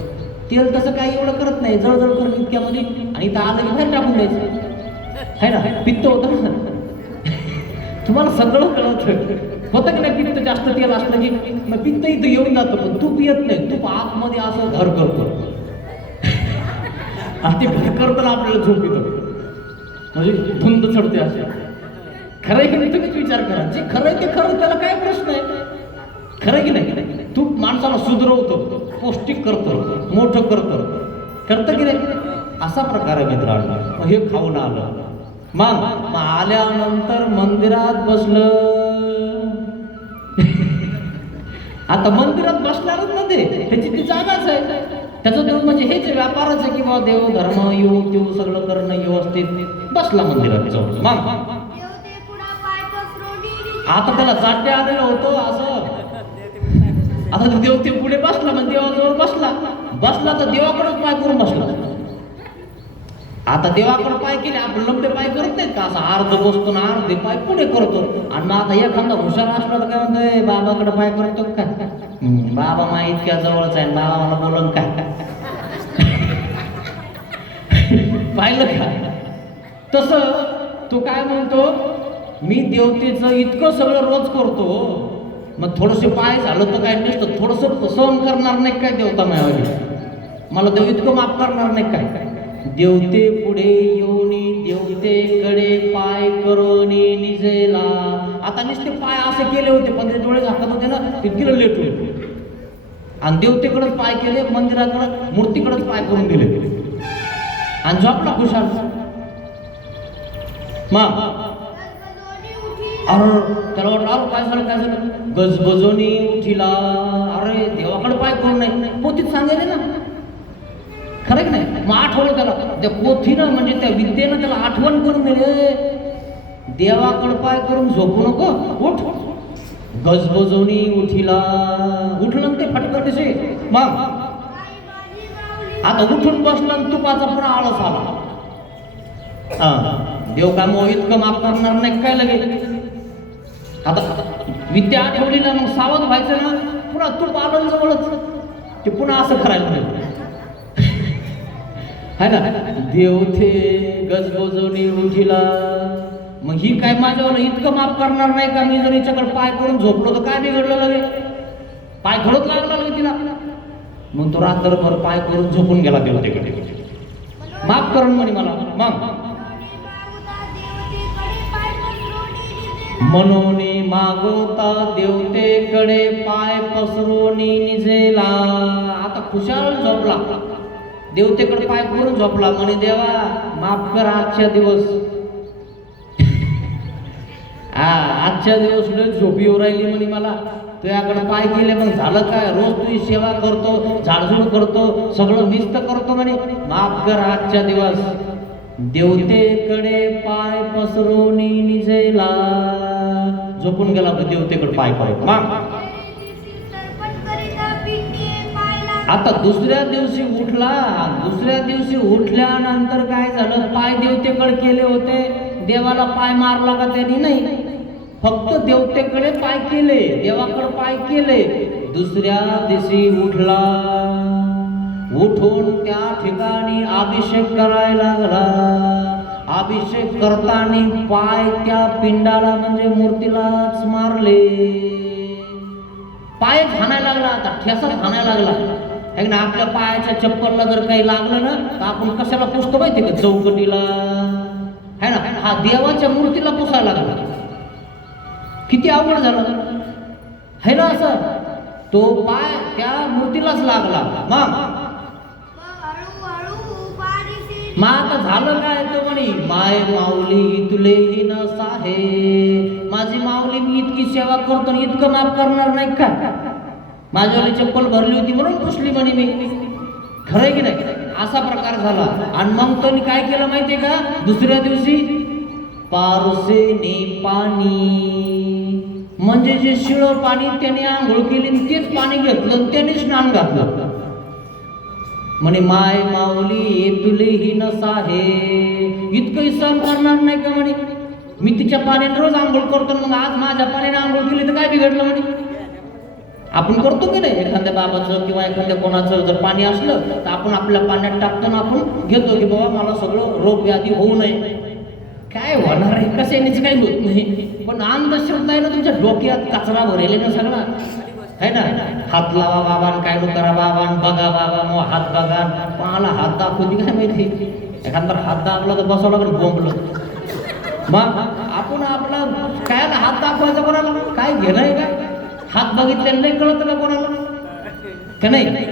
तेल तसं काही एवढं करत नाही, जळजळ करून इतक्यामध्ये, आणि इथं आलं की बाहेर टाकून द्यायचं, है ना? पित्त होतं ना, तुम्हाला सगळं कळत होतं की नाही? पित्त जास्त तेल असलं की मग पित्त इथं येऊन जातं, पण तूप येत नाही. तूप आतमध्ये असं घर करतो, आणि ते घर करताना आपल्याला झोप येतं, म्हणजे धुंद चढते असे. खरंय की नाही? तुम्हीच विचार करा, जे खरंय ते खरं, त्याला काय प्रश्न आहे? खरं की नाही? तूप माणसाला सुधरवतं, पौष्टिक करतं, मोठं करतं की नाही? असा प्रकार आहे मित्रांनो. हे खाऊन आलं, मग आल्यानंतर मंदिरात बसलं. आता मंदिरात बसणारच ना, ते त्याची ती जागाच आहे, त्याचं देव म्हणजे हेच व्यापारच आहे की बाबा देव धर्म येऊ देऊ सगळं करणं व्यवस्थित. बसला मंदिरात जाऊन, मग आता त्याला चाट्टे आलेलं होतं असं. आता देव ते पुढे बसला, म्हणजे देवाजवळ बसला तर देवाकडेच पाय करून बसला. आता देवाकडे पाय केले, आपण लंबे पाय करत नाहीत का, असा अर्ध बसतो ना, अर्धे पाय पुढे करतो. आणि मग आता एखादा हुशार असला तर काय म्हणतोय, बाबाकडे पाय करतो का? बाबा मा इतक्या जवळच आहे, बाबा मला बोलून काय पाहिलं का? तसं तो काय म्हणतो, मी देवतेचं इतकं सगळं रोज करतो, मग थोडंसे पाय झालं तर काय नसतं, थोडंसं सहन करणार नाही काय देवता माझ्यावर, मला देव इतकं माफ करणार नाही काय? देवते पुढे येऊनी देवतेकडे पाय करोनी निजेला. आता नुसते पाय असे केले होते, पण ते डोळे झाकत होते ना, तितकीला लेट होते, आणि देवतेकडेच पाय केले, मंदिराकडे मूर्तीकडेच पाय करून दिले, आणि झोपला खुशाल. मग अरे त्याला वाटलं, अरे काय झालं, गजबजोनी उठिला. अरे देवाकडे पाय करून नाही, पोथीत सांगायले ना, खरं की नाही? मग आठवलं त्याला, त्या पोथीनं म्हणजे त्या विद्येनं त्याला आठवण करून दिले, देवाकडे पाय करून झोपू नको, उठ. गजबजोनी उठिला, उठलं ते फटकन दिसे. मग आता उठून बसलं, तुपाचा पुन्हा आळस आला. देव काय मग इतकं माफ करणार नाही काय लगे? आता विद्या आठवलीला मग सावध व्हायचं ना, पुन्हा तूप आलं जवळच, ते पुन्हा असं करायला नाही, है ना? देवते गजबजोनी उठिला. मग ही काय माझ्यावर इतकं माफ करणार नाही का? मी जर हिच्याकडे पाय करून झोपलो तर काय बिघडलं लगे? पाय घडत लागला लगे तिला. मग तो रात्रभर पाय करून झोपून गेला देवतेकडे, माफ करून म्हणे मला. मग मनोनी मागवता देवतेकडे पाय पसरोनी निजेला. आता खुशाल झोपला, देवतेकडे पाय करून झोपला, म्हणे देवा माफ कर आजच्या दिवस. आजच्या दिवस झोपी येऊ राहिली म्हणे मला, तुझ्याकडे पाय केले, मग झालं काय? रोज तुझी सेवा करतो, झाडझूड करतो, सगळं निस्त करतो म्हणे, माफ कर आजच्या दिवस. देवतेकडे पाय पसरोनी निजेला, झोपून गेला देवतेकडे पाय करत. मग आता दुसऱ्या दिवशी उठला, दुसऱ्या दिवशी उठल्यानंतर काय झालं? पाय देवतेकडे केले होते, देवाला पाय मारला का त्यांनी? नाही, फक्त देवतेकडे पाय केले, देवाकडे पाय केले. दुसऱ्या दिवशी उठला, उठून त्या ठिकाणी अभिषेक करायला लागला. अभिषेक करताना पाय त्या पिंडाला म्हणजे मूर्तीलाच मारले. पाय हाणायला लागला, आता ठेसा हाणायला लागला. है ना. आपल्या पायाच्या चप्पलला जर काही लागलं ना तर आपण कशाला पुसतो माहिती का, चौकटीला है ना. हा देवाच्या मूर्तीला पुसायला लागला. किती अवघड झालं है ना. असं तो पाय त्या मूर्तीलाच लागला. मग आता झालं काय, तो म्हणे माय माऊली तुले ही न साहे, माझी माऊली मी इतकी सेवा करतो इतकं माफ करणार नाही का, माझ्यावाली चप्पल भरली होती म्हणून पुसली म्हणे मी. खरंय की नाही. असा प्रकार झाला. आणि मग तो काय केलं माहितीये का, दुसऱ्या दिवशी पारसेने पाणी म्हणजे जे शिळं पाणी त्याने आंघोळ केली तेच पाणी घेतलं त्याने स्नान घातलं. म्हणे माय माऊली तुले ही नसा हे, इतकंही सहन करणार नाही का म्हणे. मी तिच्या पाण्याने रोज आंघोळ करतो, मग आज माझ्या पाण्याने आंघोळ केली तर काय बिघडलं म्हणे. आपण करतो की नाही, एखाद्या बाबाचं किंवा एखाद्या कोणाचं जर पाणी असलं तर आपण आपल्या पाण्यात टाकतो ना, आपण घेतो की बाबा मला सगळं रोग व्याधी होऊ नये. काय होणार आहे, कशानेच काही होत नाही. पण अंधश्रद्धा आहे ना, तुमच्या डोक्यात कचरा भरेले ना सगळा है ना. हात लावा बाबा, काय नो करा बाबा, बघा बाबा मग हात बघा, पाहाला हात दाखवती काय माहिती. एखादा हात दाखवला तर बसावं लागेल बोंबलं. मग आपण आपला काय हात दाखवायचा कोणाला, काय घेणं का. हात बघितलेलं नाही कळत का कोणाला का नाही.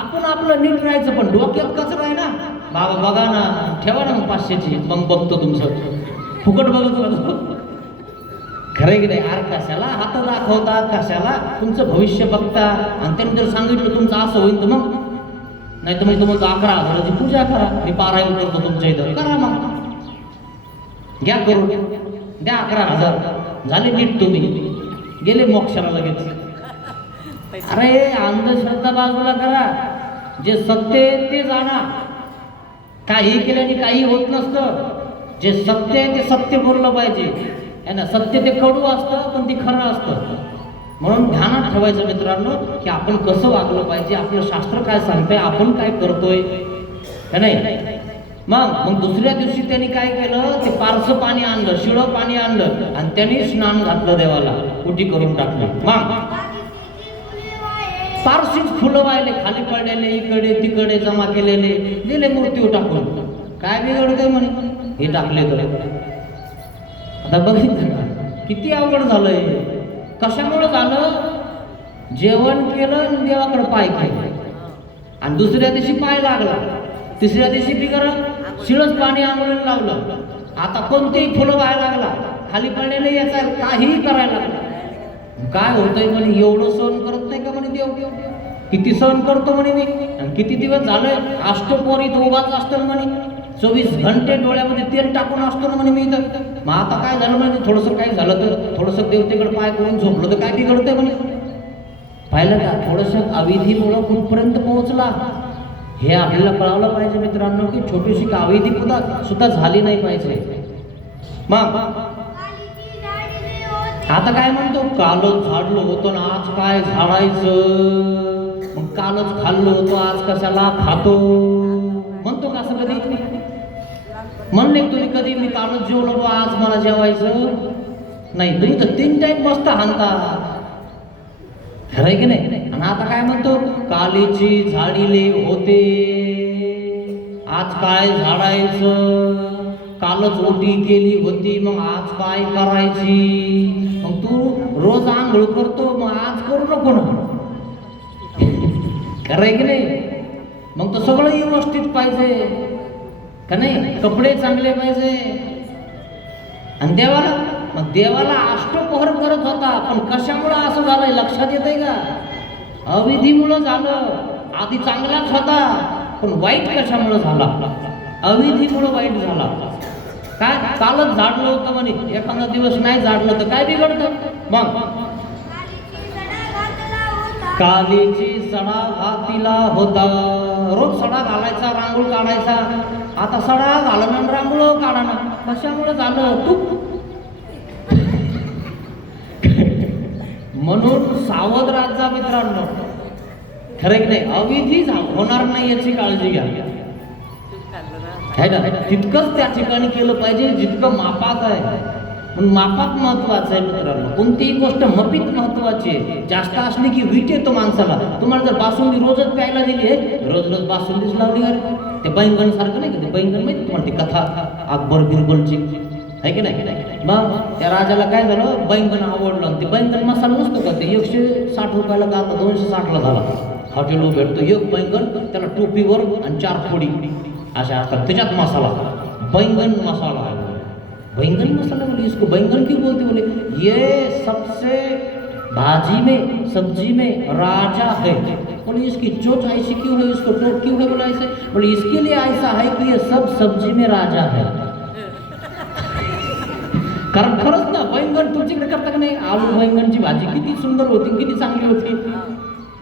आपण आपलं नीट राहायचं, पण डोक्यात कचरा आहे ना. बाबा बघा ना, ठेवा ना मग 500ची, मग बघतो तुमचं फुकट बघतो का. खरंय की नाही. आर कशाला हात दाखवता, कशाला तुमचं भविष्य बघता. आणि त्यांनी जर सांगितलं तुमचं असं होईल तर मग, नाही तर मग तुम्हाला 11,000ची पूजा करा, मी पारायण करतो तुमच्या इथं, करा मग घ्या करून द्या 11,000 झाले नीट, तुम्ही गेले मोक्षाला लगेच. अरे अंधश्रद्धा बाजूला करा, जे सत्य आहे ते जाणा. काही केल्याने काही होत नसतं. जे सत्य आहे ते सत्य बोललं पाहिजे है ना. सत्य ते कडू असतं पण ते खरं असतं. म्हणून ध्यानात ठेवायचं मित्रांनो की आपण कसं वागलं पाहिजे, आपलं शास्त्र काय सांगतंय, आपण काय करतोय है नाही. मग दुसऱ्या दिवशी त्यांनी काय केलं, ते पारसं पाणी आणलं, शिळं पाणी आणलं आणि त्यांनी स्नान घातलं देवाला, उटी करून टाकली. मग पारशीच फुलं वाहिले खाली पडलेले, इकडे तिकडे जमा केलेले, दिले मूर्तीवर टाकून. काय बिघडतंय म्हणे, हे टाकले तर. आता बघितलं का किती अवघड झालंय. कशामुळे झालं, जेवण केलं आणि देवाकडे पाय केलं आणि दुसऱ्या दिवशी पाय लागला, तिसऱ्या दिवशी बिगर शिळच पाणी आंघोळीला लावलं. आता कोणतेही फुलं व्हायला लागला, खाली पडलेले याचा काहीही करायला लागला. काय होतंय म्हणे, एवढं सहन करत नाही का म्हणे देव. किती सहन करतो म्हणे मी, आणि किती दिवस झाले अष्टपोरीत उभाच असतो म्हणे, 24 घंटे डोळ्यामध्ये तेल टाकून असतो ना म्हणे मी इथं. मग आता काय झालं म्हणजे थोडंसं काय झालं तर थोडंसं देवतेकडे पाय करून झोपलं तर काय बिघडतंय म्हणे. पाहिलं का, थोडंसं अविधीमुळं कुठपर्यंत पोहोचला हे आपल्याला कळावलं पाहिजे मित्रांनो, की छोटीशी अविधी सुद्धा झाली नाही पाहिजे. मग आता काय म्हणतो, कालच झाडलो होतो ना आज काय झाडायचं, मग कालच खाल्लो होतो आज कशाला खातो म्हणतो का. असं कधी म्हणले तुम्ही कधी, मी कालच जेवलो आज मला जेवायचं नाही. तुम्ही तर 3 टाइम मस्त हाणता, खरंय की नाही. आणि आता काय म्हणतो, कालीची झाडीले होते आज काय झाडायचं, कालच ओटी केली होती मग आज काय करायची. मग तू रोज आंघोळ करतो, मग आज करू नको ना, खरंय की नाही. मग तो सगळं व्यवस्थित पाहिजे का नाही, कपडे चांगले पाहिजे. आणि देवाला, मग देवाला अष्टपहर करत होता, पण कशामुळं असं झालंय लक्षात येतंय का, अविधीमुळं झालं. आधी चांगलाच होता पण वाईट कशामुळं झाला, अविधीमुळं वाईट झाला. काय कालच झाडलं होतं म्हणे, एखादा दिवस नाही झाडलं तर काय बिघडतं. मग कालीची सडा घातीला होता, रोज सडा घालायचा, रांगोळ काढायचा. आता सडा घालणं आणि रांगोळ काढणं कशामुळे झालं, तू. म्हणून सावध राजा मित्रांनो, खरं की नाही. अविधी होणार नाही याची काळजी घ्या है ना. तितकंच त्या ठिकाणी केलं पाहिजे जितकं मापात आहे. पण मापात महत्वाचं आहे मित्रांनो. कोणतीही गोष्ट मपीत महत्वाची आहे. जास्त असली की वीट येतो माणसाला. तुम्हाला जर बासुंदी रोजच प्यायला दिली आहे, रोज रोज बासुंदीच लावली अरे ते बैंगन सारखं नाही का, ते बैंगन माहिती तुम्हाला ती कथा अकबर बिरबलची आहे की नाही. मग त्या राजाला काय झालं, बैंगन आवडलं आणि ते बैंगन मसाला नसतो का, ते 160 रुपयाला का 260ला झाला. हॉटेलवर भेटतो एक बैंगन, त्याला टोपीवर आणि 4 फोडी अशा असतात, त्याच्यात मसाला बैंगन मसाला है. बैंगन मसाला बोले, इसको बैंगन क्यों बोलते, बोले ये सबसे भाजी में सब्जी में राजा है. बोले इसकी चोट ऐसी क्यों है, इसको टोट क्यों है, बोला ऐसे, बोले इसके लिए ऐसा है कि ये सब सब्जी में राजा है. कारण खरंच ना, बैंगन तुमच्याकडे करता का नाही, आलू बैंगनची भाजी किती सुंदर होती, किती चांगली होती,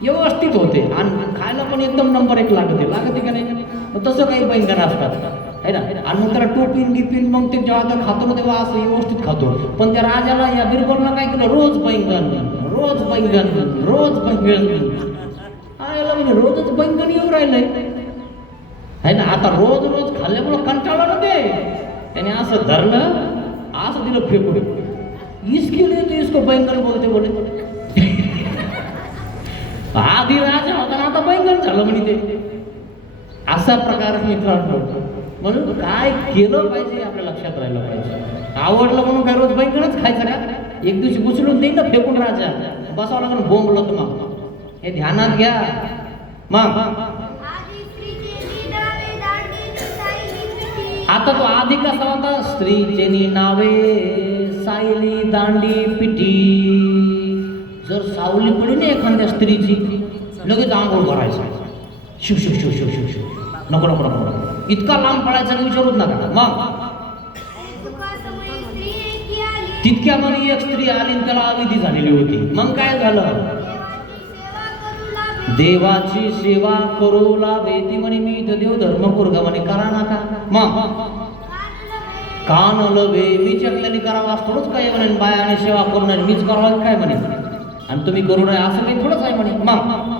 व्यवस्थित होते आणि खायला पण एकदम नंबर 1 लागते का नाही. तसं काही बैंगन असतात है ना. आणि मग त्याला टोपीन गिपीन, मग ते जेव्हा खातो ना तेव्हा असं व्यवस्थित खातो. पण त्या राजाला, या बिरबलला काय केलं, रोज बैंगन रोज बैंगन रोज बैंगन. याला म्हणजे रोजच बैंगन येऊ राहिलंय है ना. आता रोज रोज खाल्ल्यामुळं कंटाळा ना ते, त्याने असं धरलं, असं दिलं फेकून, इसके लिए तो इसको बैंगन बोलते. बोले आधी राजा होता ना, आता बैंगन झालं म्हणे ते. असा प्रकार मित्रांनो. म्हणून काय केलं पाहिजे आपल्या लक्षात राहिलं पाहिजे. आवडलं म्हणून काय रोज बैंगनच खायचं का, एक दिवशी उचलून देईन ना फेकून राजा, बसावं लागेल बोंबलत. मग हे ध्यानात घ्या. मग आता तो आधी कसा होता, स्त्रीचे नावे सायली दांडी पिटी. जर सावली पडली ना एखाद्या स्त्रीची, लगेच आंघोळ करायचं, शिव शिव शिव शिव शिव शिव, नको नको नको, इतका लांब पडायचा विचारूच नका. मग तितक्यामध्ये एक स्त्री आली आणि त्याला अविधी झालेली होती. मग काय झालं, देवाची सेवा करू लावे ती म्हणे, मी इथं देव धर्म कुरगा म्हणे करा नका. मग कान लवे मी चकल्याने करावं असतोच काय म्हणे, बायाने सेवा करू नये मीच करावं काय म्हणे, आणि तुम्ही करू नये असं काही थोडंच आहे म्हणे. मग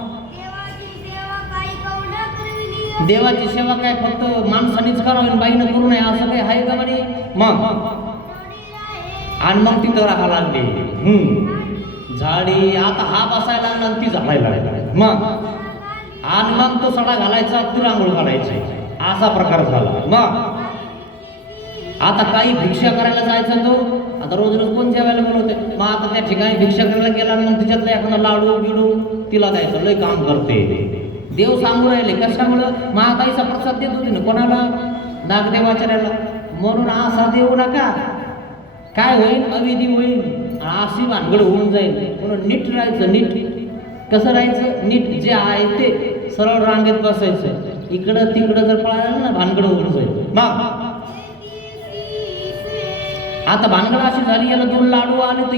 देवाची सेवा काय फक्त माणसानीच करावी, बाईनं करू नये असं काही आहे का म्हणे. मग आणि मग तिथं राहा लागले झाडी. आता हा बसायला लागला आणि ती झाडायला लागला. मग आणि मग तो सडा घालायचा, ती रांगोळ काढायची, असा प्रकार झाला. मग आता काही भिक्षा करायला जायचा तो, आता रोज रोज कोण जेवायला बोलवते. मग आता त्या ठिकाणी भिक्षा करायला गेला, मग तिच्यातला एखादा लाडू बिडू तिला द्यायचं, लय काम करते. देव सांगू राहिले कशामुळं, महाताईचा प्रसाद देत होती ना कोणाला, नागदेवाचार्याला. म्हणून असा देऊ नका, काय होईल, अविधी होईल, अशी भानगड होऊन जाईल. म्हणून नीट राहायचं. नीट कसं राहायचं, नीट जे आहे ते सरळ रांगेत बसायचं. इकडं तिकडं जर पळालं ना, भानगड होऊन जाईल. मग आता भानगड अशी झाली, याला 2 लाडू आले तर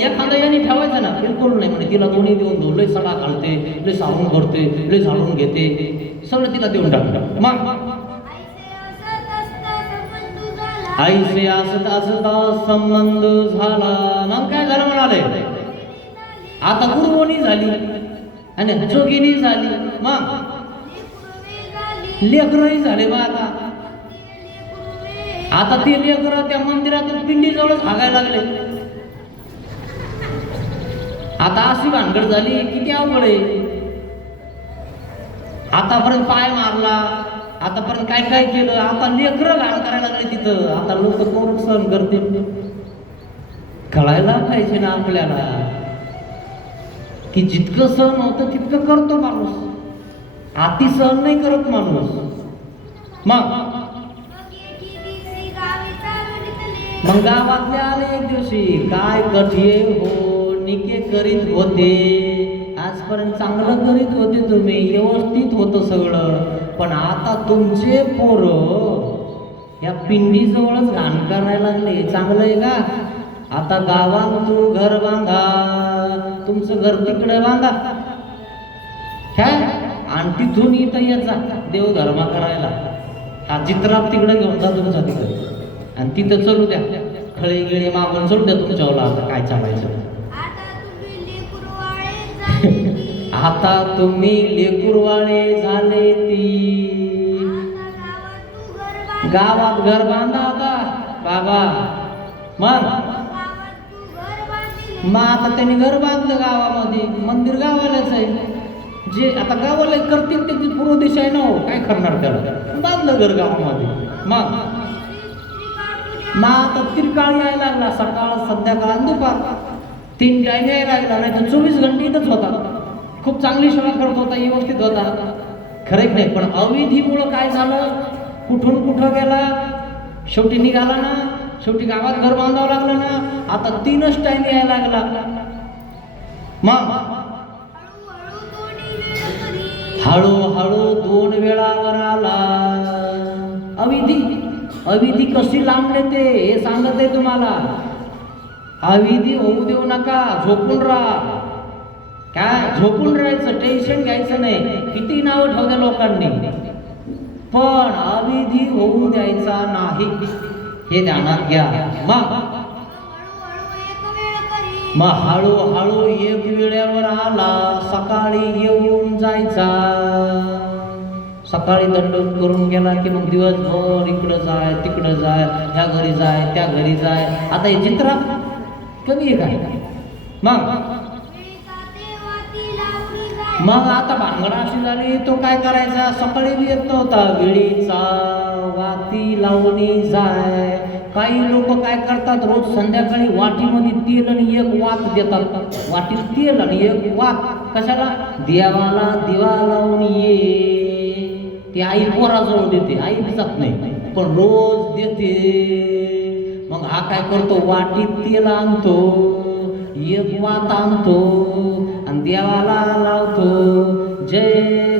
एखादा याने ठेवायचं ना, बिलकुल नाही म्हणे, तिला दोन्ही देऊन दो, लय सडा घालते, लय सारून करते, लय झाडून घेते, सगळं तिला देऊन टाकतं. मग आईसे असत असता संबंध झाला. मग काय झालं म्हणाले, आता गुरुवणी झाली आणि जोगिनी झाली. मग लेकरही झाले. बा आता ते लेकर त्या मंदिरातून पिंडीजवळच हागायला लागले. आता अशी भानगड झाली, किती अवघड आहे. आतापर्यंत पाय मारला, आतापर्यंत काय काय केलं, आता लेकरं घाण करायला लागले तिथं. आता लोक कोण सहन करते, कळायला पाहिजे ना आपल्याला की जितकं सहन होतं तितकं करतो माणूस, अति सहन नाही करत माणूस. मग गावातले आले एक दिवशी, काय कठीये हो निके करीत होते, आजपर्यंत चांगलं करीत होते तुम्ही, व्यवस्थित होतं सगळं, पण आता तुमचे पोरं या पिंडीजवळच घाण करायला लागले. चांगलं आहे का? आता गावात तू घर बांधा, तुमचं घर तिकडे बांधा काय, आणि तिथून इथं याचा देवधर्म करायला. हा चित्रा तिकडे घेऊन जा तुमचा तिकडे, आणि तिथं चलू द्या, खळे गिळे मागून चलू द्या तुमच्यावर. आता काय चालायचं, आता तुम्ही लेकुरवाळे झाले ती, गावात घर बांधा आता बाबा. मग आता त्यांनी घर बांधलं गावामध्ये, मंदिर गावालाच आहे. जे आता गावाला करतील त्याची पूर्व दिशा आहे ना, हो काय करणार त्याला, बांधलं घर गावामध्ये. मग आता तिरकाळ यायला लागला, सकाळ संध्याकाळ आणि दुपार 3 टाइम यायला लागला. नाही तर 24 घंटे इथंच होता. खूप चांगली सेवा करत होता, व्यवस्थित होता, खरंच नाही. पण अविधीमुळं काय झालं, कुठून कुठं गेला, शेवटी निघाला ना, शेवटी गावात घर बांधावं लागलं ना. आता 3च टाइम यायला लागला. मग हळूहळू 2 वेळावर आला. अविधी कशी लांबले ते हे सांगत आहे तुम्हाला. अविधी होऊ देऊ नका, झोपून राहा. काय झोपून राहायचं, टेन्शन घ्यायचं नाही. किती नावं ठेवल्या लोकांनी, पण अविधी होऊ द्यायचा नाही, हे ध्यानात घ्या. मग हळूहळू 1 वेळेवर आला. सकाळी येऊन जायचा, सकाळी दंडवत करून गेला की मग दिवसभर इकडं जाय तिकडं जाय, ह्या घरी जाय त्या घरी जाय. आता हे चित्र कमी आहे काय. मग आता भानगड अशी झाली, तो काय करायचा, सकाळी बी येत नव्हता. वेळीचा वाती लावणी जाय. काही लोक काय करतात, रोज संध्याकाळी वाटीमध्ये तेल आणि 1 वात देतात. वाटीत तेल आणि 1 वात कशाला, देवाला दिवा लावून ये. ती आई पोराजवळ देते, आई जात नाही पण रोज देते. मग हा काय करतो, वाटीत तेल आणतो, 1 वात आणतो आणि देवाला लावतो. जय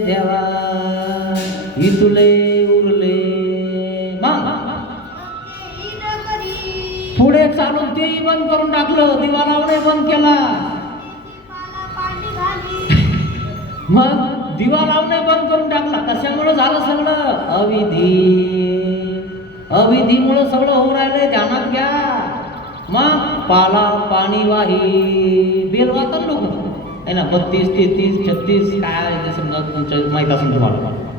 देवा इथुले उरले. मग पुढे चालून तेही बंद करून टाकलं, दिवा लावणे बंद केला. मग दिवा लावणे बंद करून टाकला. कशामुळे झालं सगळं, अविधीमुळं सगळं होऊ राहिलंय, ध्यानात घ्या. मग पाला पाणी वाही, बेल वाचन लोक आहे ना, 32, 33, 36 काय ते समजा तुमच्या माहीत असेल तुम्हाला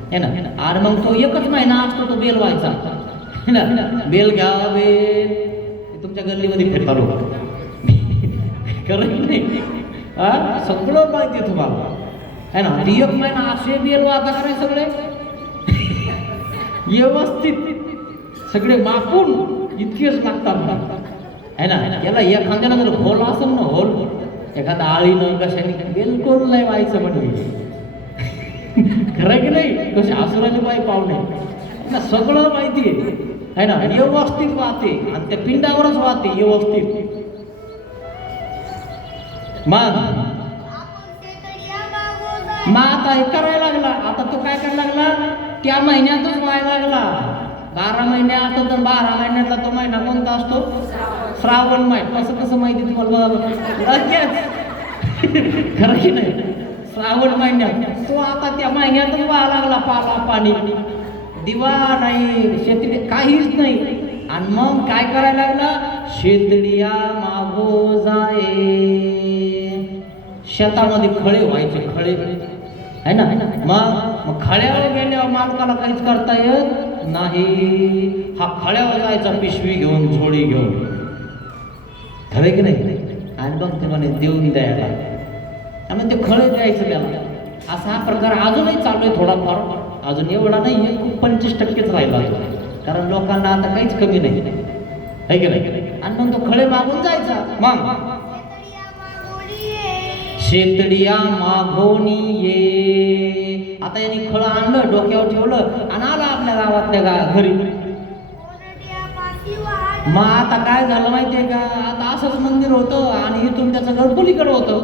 आहे ना. आणि मग तो 1च महिना असतो तो बेल व्हायचा है ना. बेल घ्या बेल, तुमच्या गल्लीमध्ये फिरता लोक, खरं नाही. सगळं माहिती तुम्हाला है ना. 1 महिना असे बेल वाचा करे सगळे व्यवस्थित, सगळे मापून इतकेच लागतात है ना. याला एखाद्याला जर होल असेल ना, होल एखादा आळीनं कशाने, बिलकुल नाही व्हायचं म्हणजे खरं की नाही. कसे आसुराचे पाय पाहुणे ना, सगळं माहिती आहे ना, व्यवस्थित वाहते आणि त्या पिंडावरच वाहते व्यवस्थित. मग आता हे करायला लागला. आता तो काय करायला लागला, त्या महिन्यातच व्हायला लागला. 12 महिन्यात तर 12 महिन्यातला तो महिना कोणता असतो, श्रावण महिना. कसं माहिती तुम्हाला, खरं की नाही. श्रावण महिन्यात तो आता त्या महिन्यातच व्हायला लागला. पाला पाणी, दिवा नाही, शेती काहीच नाही. आणि मग काय करायला लागला, शेतडिया मागो जाये. शेतामध्ये खळे व्हायचे, खळे है ना. मग खळ्यावर गेल्यावर मालकाला काहीच करता येत नाही. हा खळ्यावर जायचा पिशवी घेऊन, झोळी घेऊन, खरे की नाही. आणि मग ते म्हणे देऊन द्यायला, आणि ते खळे द्यायचं त्याला. असा हा प्रकार अजूनही चालू आहे थोडाफार, अजून एवढा नाही आहे, खूप 25% राहिला, कारण लोकांना आता काहीच कमी नाही है की नाही. आणि मग तो खळे मागून जायचा. मग शेतडिया मागोनी ये. आता यांनी खळं आणलं, डोक्यावर ठेवलं आणि आला आपल्या गावातल्या घरी. मग आता काय झालं माहितीये का, आता असंच मंदिर होतं आणि इथून त्याचं घर पलीकडे होतं,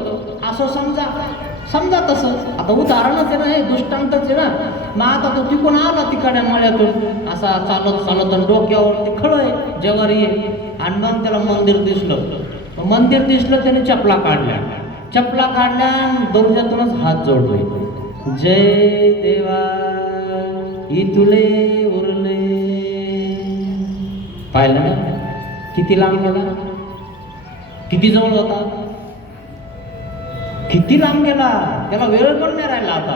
असं समजा तसं. आता उदाहरणच आहे ना, हे दृष्टांतच आहे ना. मग आता तो तिकडून आला तिकडे मळ्यातून, असा चालत आणि डोक्यावर ते खळं आहे, जवारी आहे. आणि मग त्याला मंदिर दिसलं, त्याने चपला काढल्या, दर्जातूनच हात जोडले. जय देवा इथुले उरले. पाहिलं ना किती लांब गेला, किती जवळ होता, किती लांब गेला, त्याला वेळ पण नाही राहिला. आता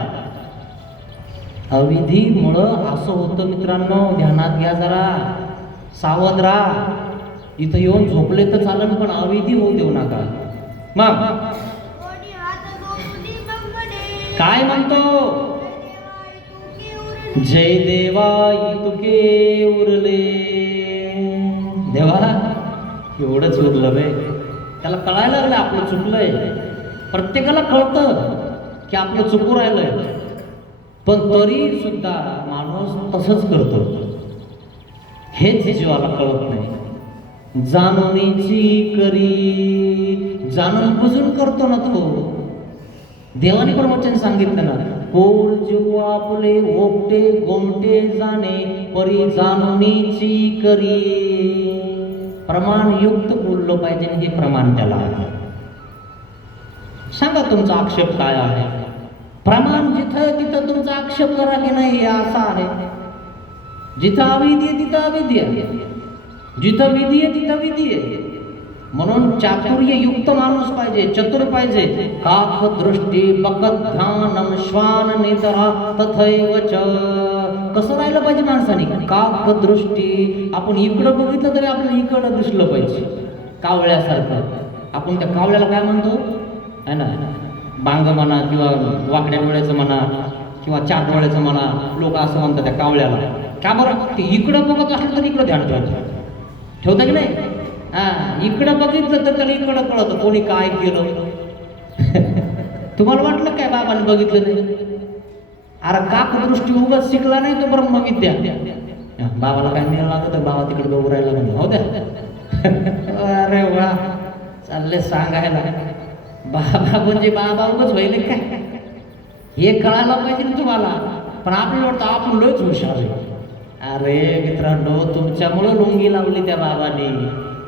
अविधीमुळं असं होतं मित्रांनो, ध्यानात घ्या, जरा सावध राहा. इथं येऊन झोपले तर चालन, पण अविधी होऊ देऊ नका. मग काय म्हणतो? जय देवा तुके उरले. देवा एवढंच उरलं बे. त्याला कळायला लागलं आपलं चुकलंय. प्रत्येकाला कळतं की आपलं चुकू राहिलंय, पण तरी सुद्धा माणूस तसंच करतो. हेच जीवाला कळत नाही. जाणुनीची करी, जाणून बुजून करतो ना तो. देवाने पण वचन सांगितलं ना, कोर जीव आपले ओपटे गोमटे जाणे, परी जाणुनीची करी. प्रमाणयुक्त बोललो पाहिजे, हे प्रमाण त्याला आहे. सांगा तुमचा आक्षेप काय आहे? प्रमाण जिथं तिथं तुमचा आक्षेप करा की नाही, हे असं आहे. जिथं अविधी आहे तिथं अविधी आहे, जिथं विधी आहे तिथं विधी आहे. म्हणून चातुर्ययुक्त माणूस पाहिजे, चतुर पाहिजे. काक दृष्टी बकत ध्यानम श्वान नेतरा तथैव च. कसं राहिलं पाहिजे माणसाने? काक दृष्टी. आपण इकडं बघितलं तरी आपल्याला इकडं दिसलं पाहिजे, कावळ्यासारखं. आपण त्या कावळ्याला काय म्हणतो आहे ना, बांग म्हणा किंवा वाकड्या डोळ्याचं म्हणा किंवा चार डोळ्याचं म्हणा. लोक असं म्हणतात त्या कावळ्याला. का बरं? ते इकडं बघत असलं तर इकडं ध्यान ठेवतं की नाही? इकडं बघितलं तर त्याला इकडं कळतं कोणी काय केलं. तुम्हाला वाटलं काय बाबाने बघितलं नाही? अरे काकदृष्टी उगाच शिकला नाही तो ब्रह्मविद्या. बाबाला काय मिळालं लागतं तर बाबा तिकडे बघू राहिला नाही. हो द्या. अरे वा, चालले सांगायला. बाबा म्हणजे बाबा उगाच व्हायले काय, हे कळायला पाहिजे ना तुम्हाला. पण आपल्याला वाटतं आपण लयच हुशार आहे. अरे मित्रांनो, तुमच्यामुळं लुंगी लावली त्या बाबाने.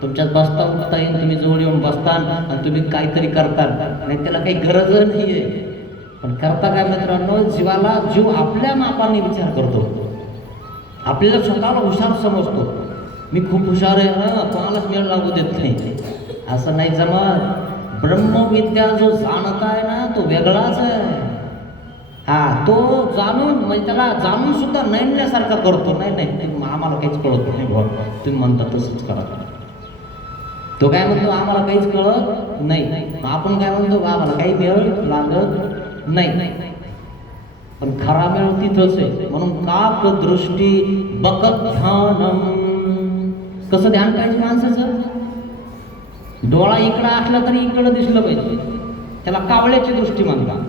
तुमच्यात बसता उठता येईल, तुम्ही जवळ येऊन बसता आणि तुम्ही काहीतरी करता, नाही त्याला काही गरज नाही आहे. पण करता काय मित्रांनो? जीवाला जीव आपल्या मापाने विचार करतो. आपल्याला स्वतःला हुशार समजतो. मी खूप हुशार आहे, कोणालाच मेळ लागू देत नाही. असं नाही जमत. ब्रह्मविद्या जो जाणता आहे ना, तो वेगळाच आहे. तो जाणून म्हणजे त्याला जाणून सुद्धा नैन्यासारखा करतो. नाही आम्हाला काहीच कळत नाही भाऊ, तुम्ही म्हणता तसंच करा. तो काय म्हणतो? आम्हाला काहीच कळत नाही. आपण काय म्हणतो? आम्हाला काही मेळ लागत नाही. पण खरा मेळ तिथंच आहे. म्हणून काक दृष्टी बकत ध्यानम. कसं ध्यान पाहिजे माणसाचं? डोळा इकडं असला तरी इकडं दिसलं पाहिजे, त्याला कावळ्याची दृष्टी म्हणतात.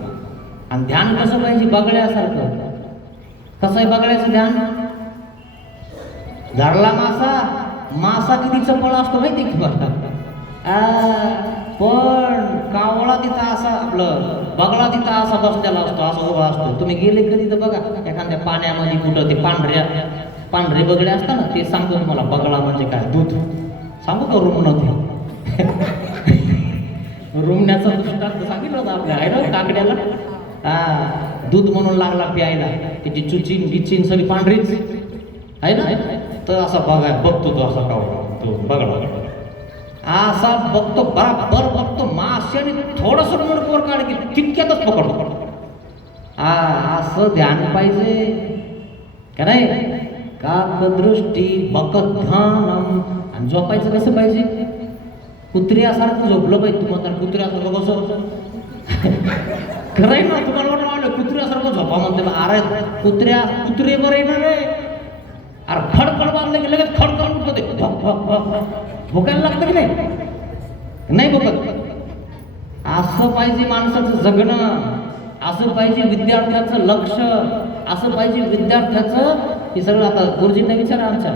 आणि ध्यान कसं पाहिजे? बगळ्यासारखं. कसं आहे बगळ्याचं ध्यान? धरला मासा किती चपळ असतो माहिती की मला. पण कावळा तिथं असा, आपलं बगळा तिथं असा बसलेला असतो, असा उभा असतो. तुम्ही गेले कधी तर बघा एखाद्या पाण्यामध्ये कुठं ते पांढरे बगळे असतात ना, ते सांगतो तुम्हाला बगळा म्हणजे काय. दूध सांगू का? रुमणं रुमण्याचा दृष्टांत सांगितलं होतं आपल्या आहे ना काकड्याला. दूध म्हणून लागला प्यायला, त्याची चुचीन बिचीन सगळी पांढरीच आहे ना. तर असा बघतो तो, असा कावळा तो बगळा असा बघतो, बराबर बघतो. माश्याने थोडंसं रुमणकोर काढ की तितक्यातच पकडतो. असं ध्यान पाहिजे का नाही? काकदृष्टी बकत ध्यानम. आणि झोपायचं कसं पाहिजे? कुत्र्यासारखं झोपलं पाहिजे. तुम्हाला कुत्र्यासारखं कसं खरंय ना? तुम्हाला वाटलं कुत्र्यासारखं झोपा म्हणते. अरे कुत्रे बरं आहे ना रे. अरे खडखड मारलं की लगेच खडखड उठतो ते. भोकायला लागतं की नाही बघत. असं पाहिजे माणसाचं जगणं. असं पाहिजे विद्यार्थ्याचं लक्ष. असं पाहिजे विद्यार्थ्याचं. हे सगळं आता गुरुजींना विचारा आमच्या.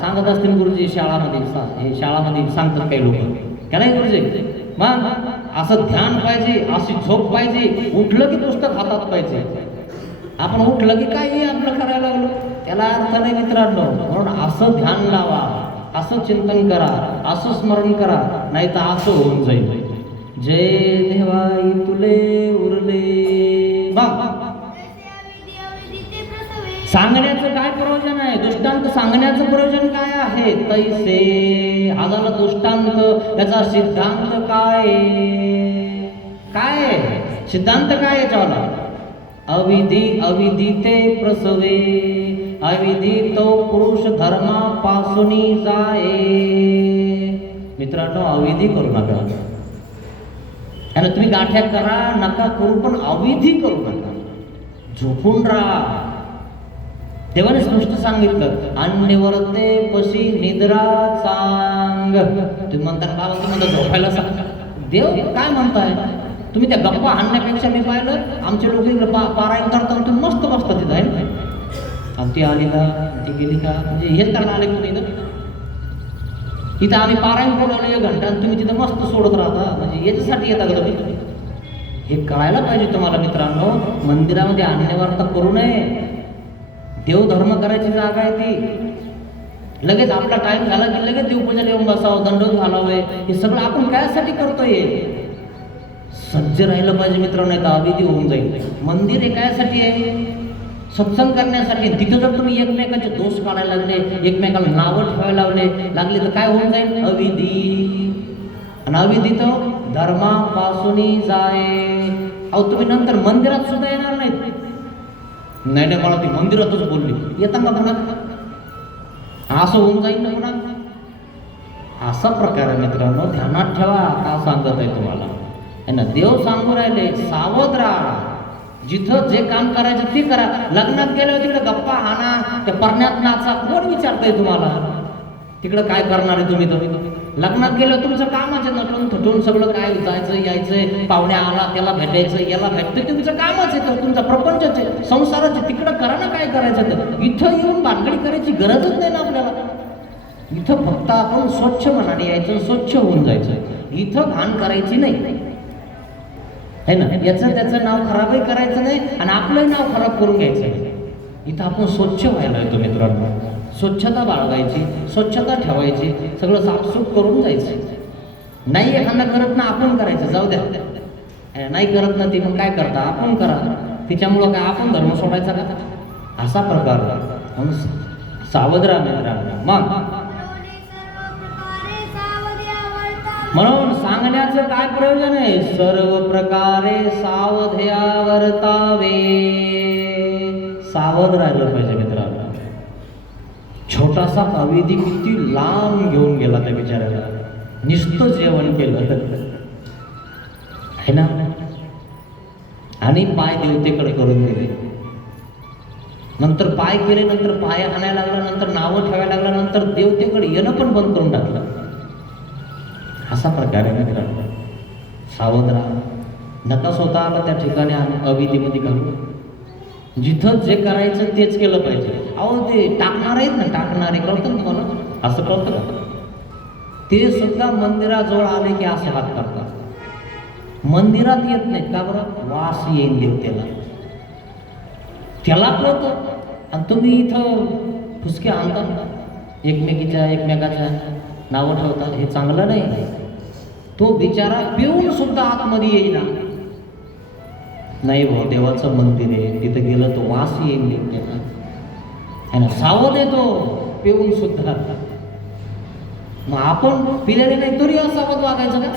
सांगत असतील गुरुजी शाळामध्ये सांगतात काही लोक का नाही गुरुजी. मग असं ध्यान पाहिजे, अशी झोप पाहिजे. उठलं की पुस्तक हातात पाहिजे. आपण उठलं की काही आपलं करायला लागलो, त्याला अर्थ नाही मित्रांनो. म्हणून असं ध्यान लावा, असं चिंतन करा, असं स्मरण करा, नाही तर असं होऊन जाईल. जय देवाई तुले उरले. सांगण्याचं काय प्रयोजन आहे? दृष्टांत सांगण्याचं प्रयोजन काय आहे? तैसे हा झाला दृष्टांत. त्याचा सिद्धांत काय सिद्धांत काय याच्याला? अविधी अविदिते प्रसवे. अविधी तो पुरुष धर्मापासून जाये. मित्रांनो, अविधी करू नका. आणि तुम्ही गाठ्या करा नका करू, पण अविधी करू नका. झोपून राहा. देवाने स्पष्ट सांगितलं, अन्यवर्ते पशी निद्रा सांग. तुम्ही म्हणता बाबा तुम्ही म्हणता झोपायला सांग. देव काय म्हणताय? तुम्ही त्या गप्पा आणण्यापेक्षा मी पाहिलं आमचे लोक इकडे पारायण करताना तुम्ही मस्त बसता तिथं आहे. आणि ती आली का, ती गेली का, म्हणजे हेच करायला आले तुम्ही इथं आम्ही पारायण करून आलो 1 घंटा आणि तुम्ही तिथं मस्त सोडत राहता. म्हणजे याच्यासाठी येता का तुम्ही? हे कळायला पाहिजे तुम्हाला मित्रांनो. मंदिरामध्ये अन्यवार्ता करू नये. देवधर्म करायची जागा आहे ती. लगेच आपला टाइम झाला की लगेच देवपूजन येऊन बसावं, दंडोत घालावे. हे सगळं आपण कायसाठी करतोय? सज्ज राहिलं पाहिजे मित्रांनो, नाही तर अविधी होऊन जाईल. मंदिर हे कायसाठी आहे? सत्संग करण्यासाठी. तिथे जर तुम्ही एकमेकांचे दोष काढायला लागले, एकमेकाला नावं ठेवायला लागले तर काय होऊन जाईल? अविधी. आणि अविधी तो धर्मापासून जाये. अहो तुम्ही नंतर मंदिरात सुद्धा येणार नाहीत. नाही नाही, मला ती मंदिरातच बोलली, येता का पुन्हा? असं होऊन जाईल ना पुन्हा. असा प्रकार आहे मित्रांनो, ध्यानात ठेवा. का सांगत आहे तुम्हाला है ना? देव सांगू राहिले, सावध राहा. जिथं जे काम करायचं ते करा. लग्नात गेल्यावर तिकडे गप्पा हाना, त्या परण्यात नाचा, कोण विचारतंय तुम्हाला? तिकडं काय करणार आहे तुम्ही? लग्नात गेल्यावर तुमचं कामच आहे नटून थटून सगळं काय जायचं यायचंय, पाहुण्या आला त्याला भेटायचं, याला भेटतं, तुमचं कामच आहे, तो तुमचा प्रपंचच आहे, संसाराचे. तिकडं करा ना काय करायचं तर. इथं येऊन भानगडी करायची गरजच नाही ना आपल्याला. इथं फक्त आपण स्वच्छ मनाने यायचं, स्वच्छ होऊन जायचं. इथं घाण करायची नाही है ना? याचं त्याचं नाव खराबही करायचं नाही आणि आपलंही नाव खराब करून घ्यायचं नाही. इथं आपण स्वच्छ व्हायला येतो मित्रांनो. स्वच्छता बाळगायची, स्वच्छता ठेवायची, सगळं साफसूफ करून जायचं. नाही एखादा करत ना आपण करायचं, जाऊ द्या. नाही करत ना ती, मग काय करता? आपण करा. तिच्यामुळं काय आपण धर्म सोडायचा का? असा प्रकार. म्हणून सावध राहा मित्रांनो. मग म्हणून सांगण्याचं काय प्रयोजन आहे? सर्व प्रकारे सावध्या वर्तावे. सावध राहिलं पाहिजे मित्रांनो. छोटासा अविधी किती लांब घेऊन गेला त्या बिचाऱ्याला. नुसतं जेवण केलं है ना, आणि पाय देवतेकडे करून दिले. नंतर पाय केले, नंतर पाय आणायला लागला, नंतर नावं ठेवायला लागला, नंतर देवतेकडे येणं पण बंद करून टाकलं. असा प्रकार आहे मित्रांनो. सावध राहा. नका स्वतःला त्या ठिकाणी अविधीमध्ये घालू. जिथं जे करायचं तेच केलं पाहिजे. अहो ते टाकणार आहेत ना, टाकणारे कळतं तुम्हाला? असं कळतं का? ते सुद्धा मंदिराजवळ आले की असे हात करतात. मंदिरात येत नाहीत का बरं? वास येईन देवतेला, त्याला कळतं. आणि तुम्ही इथं फुसके आणता, एकमेकाच्या नावं ठेवता. हे चांगलं नाही. तो बिचारा पिऊन सुद्धा आतमध्ये येईना. नाही भाऊ, देवाचं मंदिर आहे, तिथं गेलं तर वास येईल देवतेला. सावध येतो पिऊन सुद्धा. मग आपण पिलेले नाही तरी असावध वागायचं का?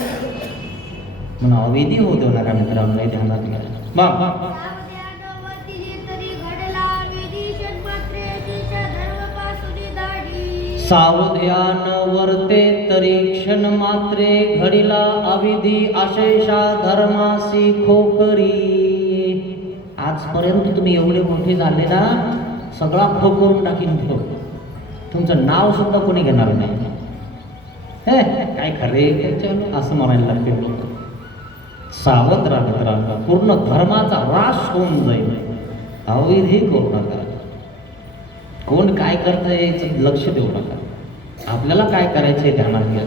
म्हणून अविधी होऊ देऊ नका मित्रांनो, ध्यानात घ्या. मग सावध्यान वर्ते तरी क्षण मात्रे, घडीला अविधी अशेषा धर्मासी खोकरी. आजपर्यंत तुम्ही एवढे मोठे झाले ना, सगळा खो करून टाकीन ठेव. तुमचं नाव सुद्धा कोणी घेणार नाही. हे काय खरे असं म्हणायला लागते लोक. सावध राहा. पूर्ण धर्माचा ऱ्हास होऊन जाईल. अविधी करू नका. कोण काय करतंय याचं लक्ष देऊ नका. आपल्याला काय करायचंय ध्यानात घ्या.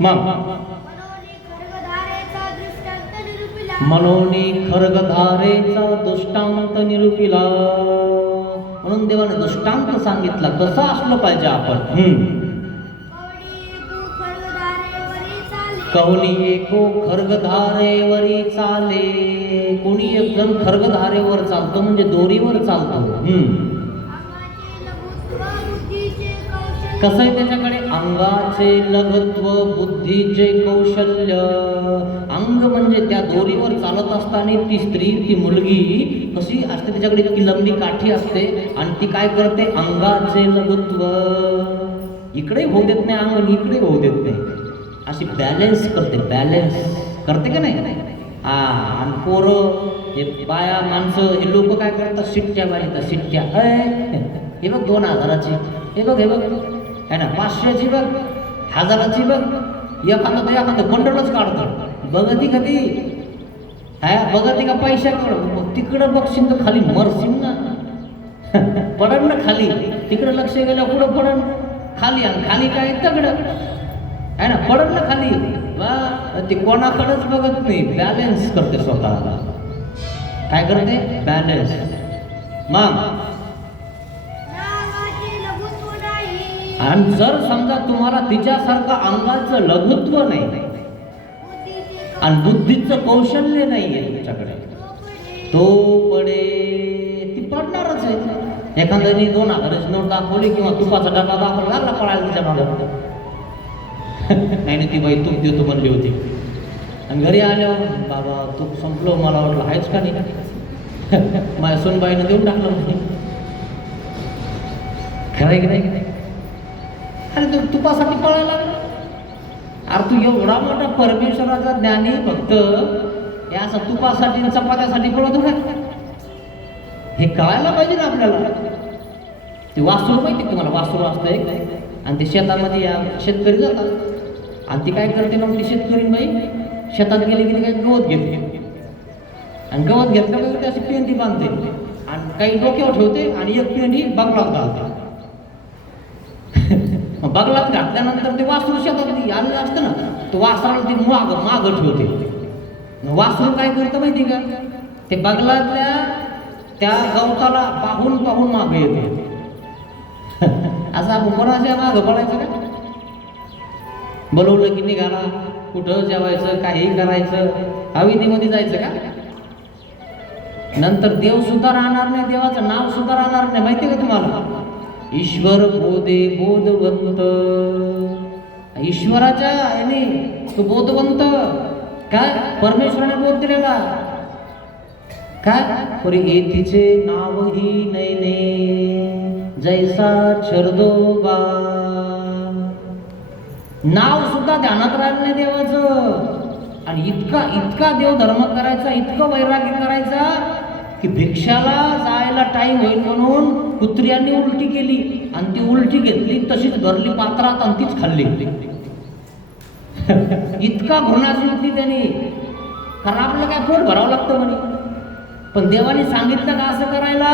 मग मनोनी खर्गधारेचा दृष्टांत निरूपिला. म्हणून देवाने दृष्टांत सांगितला कसं असलं पाहिजे आपण. कवनी एको खर्गधारेवरी चाले. कोणी एक जण खर्गधारेवर चालतो म्हणजे दोरीवर चालतो. कसं आहे त्याच्याकडे? अंगाचे लघुत्व, बुद्धीचे कौशल्य. अंग म्हणजे त्या दोरीवर चालत असताना ती स्त्री, ती मुलगी कशी असते, त्याच्याकडे इतकी लंबी काठी असते आणि ती काय करते, अंगाचे लघुत्व. इकडे होऊ देत नाही अंग आणि इकडे होऊ देत नाही, अशी बॅलेन्स करते, बॅलेन्स करते का नाही. हा, आणि पोरं हे बाया माणसं हे लोक काय करतात, शिट्ट्या मारितात, शिट्ट्या. हे बघ 2000ची, हे बघ है ना, 500ची बघ, 1000ची बघ, एखादं बंडलच काढतं. बघती कधी बघती का पैशाकडं, तिकडं बघशील तर खाली मरशील ना. पडन ना खाली, तिकडं लक्ष गेलं पुढं पडन खाली, आणि खाली काय दगड आहे ना, पडन ना खाली. ती कोणाकडेच बघत नाही, बॅलेन्स करते स्वतःला. काय करते, बॅलेन्स. मग आणि जर समजा तुम्हाला तिच्यासारखं अंगाचं लघुत्व नाही आणि बुद्धीचं कौशल्य नाही आहे तुमच्याकडे, तो पडे, ती पडणारच आहे. एखाद्याने 2000ची नोट दाखवली किंवा तुपाचा डबा दाखवला, लागला पळायला तिच्या मागं. नाही ती बाई तूप देतो म्हणली होती, आणि घरी आल्यावर बाबा तूप संपलं, मला वाटलं आहेच का नाही. माझ्या सोनबाईनं देऊन टाकलं म्हणजे. खरं की नाही. अरे तू तुपासाठी पळायला लागला. अरे तू एवढा मोठा परमेश्वराचा ज्ञानी फक्त या असं तुपासाठी चपात्यासाठी पळतो का, हे कळायला पाहिजे ना आपल्याला. ते वासरू माहिती तुम्हाला, वासरू असतं एक, आणि ते शेतामध्ये या शेतकरी जातात, आणि ती काय करते मग, ती शेतकरी बाई शेतात गेली की काय गवत घेते, आणि गवत घेतलं की ती अशी पेंडी बांधते आणि काही डोक्यावर ठेवते, आणि एक पेंडी बगलात घालते. बगलात घातल्यानंतर ते वासरू शेतात आलेलं असतं ना, तो वासराला ती मागं ठेवते. वासरू काय करतं माहिती का, ते बगलातल्या त्या गवताला पाहून मागे येते. असं आपण कोणाच्या मागं पडायचं का, बोलवलं की निघाला, कुठं जेवायचं, काही करायचं, हवेलीमध्ये जायचं का. नंतर देव सुद्धा राहणार नाही, देवाचं नाव सुद्धा राहणार नाही. माहिती का तुम्हाला, ईश्वर बोधे बोधवंत. ईश्वराच्या याने तो बोधवंत, काय परमेश्वराने बोध दिलेला, काय परी येतीचे नावही नैने जैसा छरदोबा. नाव सुद्धा ध्यानात राहिलं नाही देवाचं. आणि इतका देवधर्म करायचा, इतकं वैराग्य करायचा की भिक्षाला जायला टाईम होईल म्हणून कुत्र्यांनी उलटी केली, आणि ती उलटी घेतली तशीच भरली पात्रात आणि तीच खाल्ली. इतका घृणाची होती त्यांनी. कारण आपल्याला काय पोट भरावं लागतं म्हणे, पण देवाने सांगितलं का असं करायला.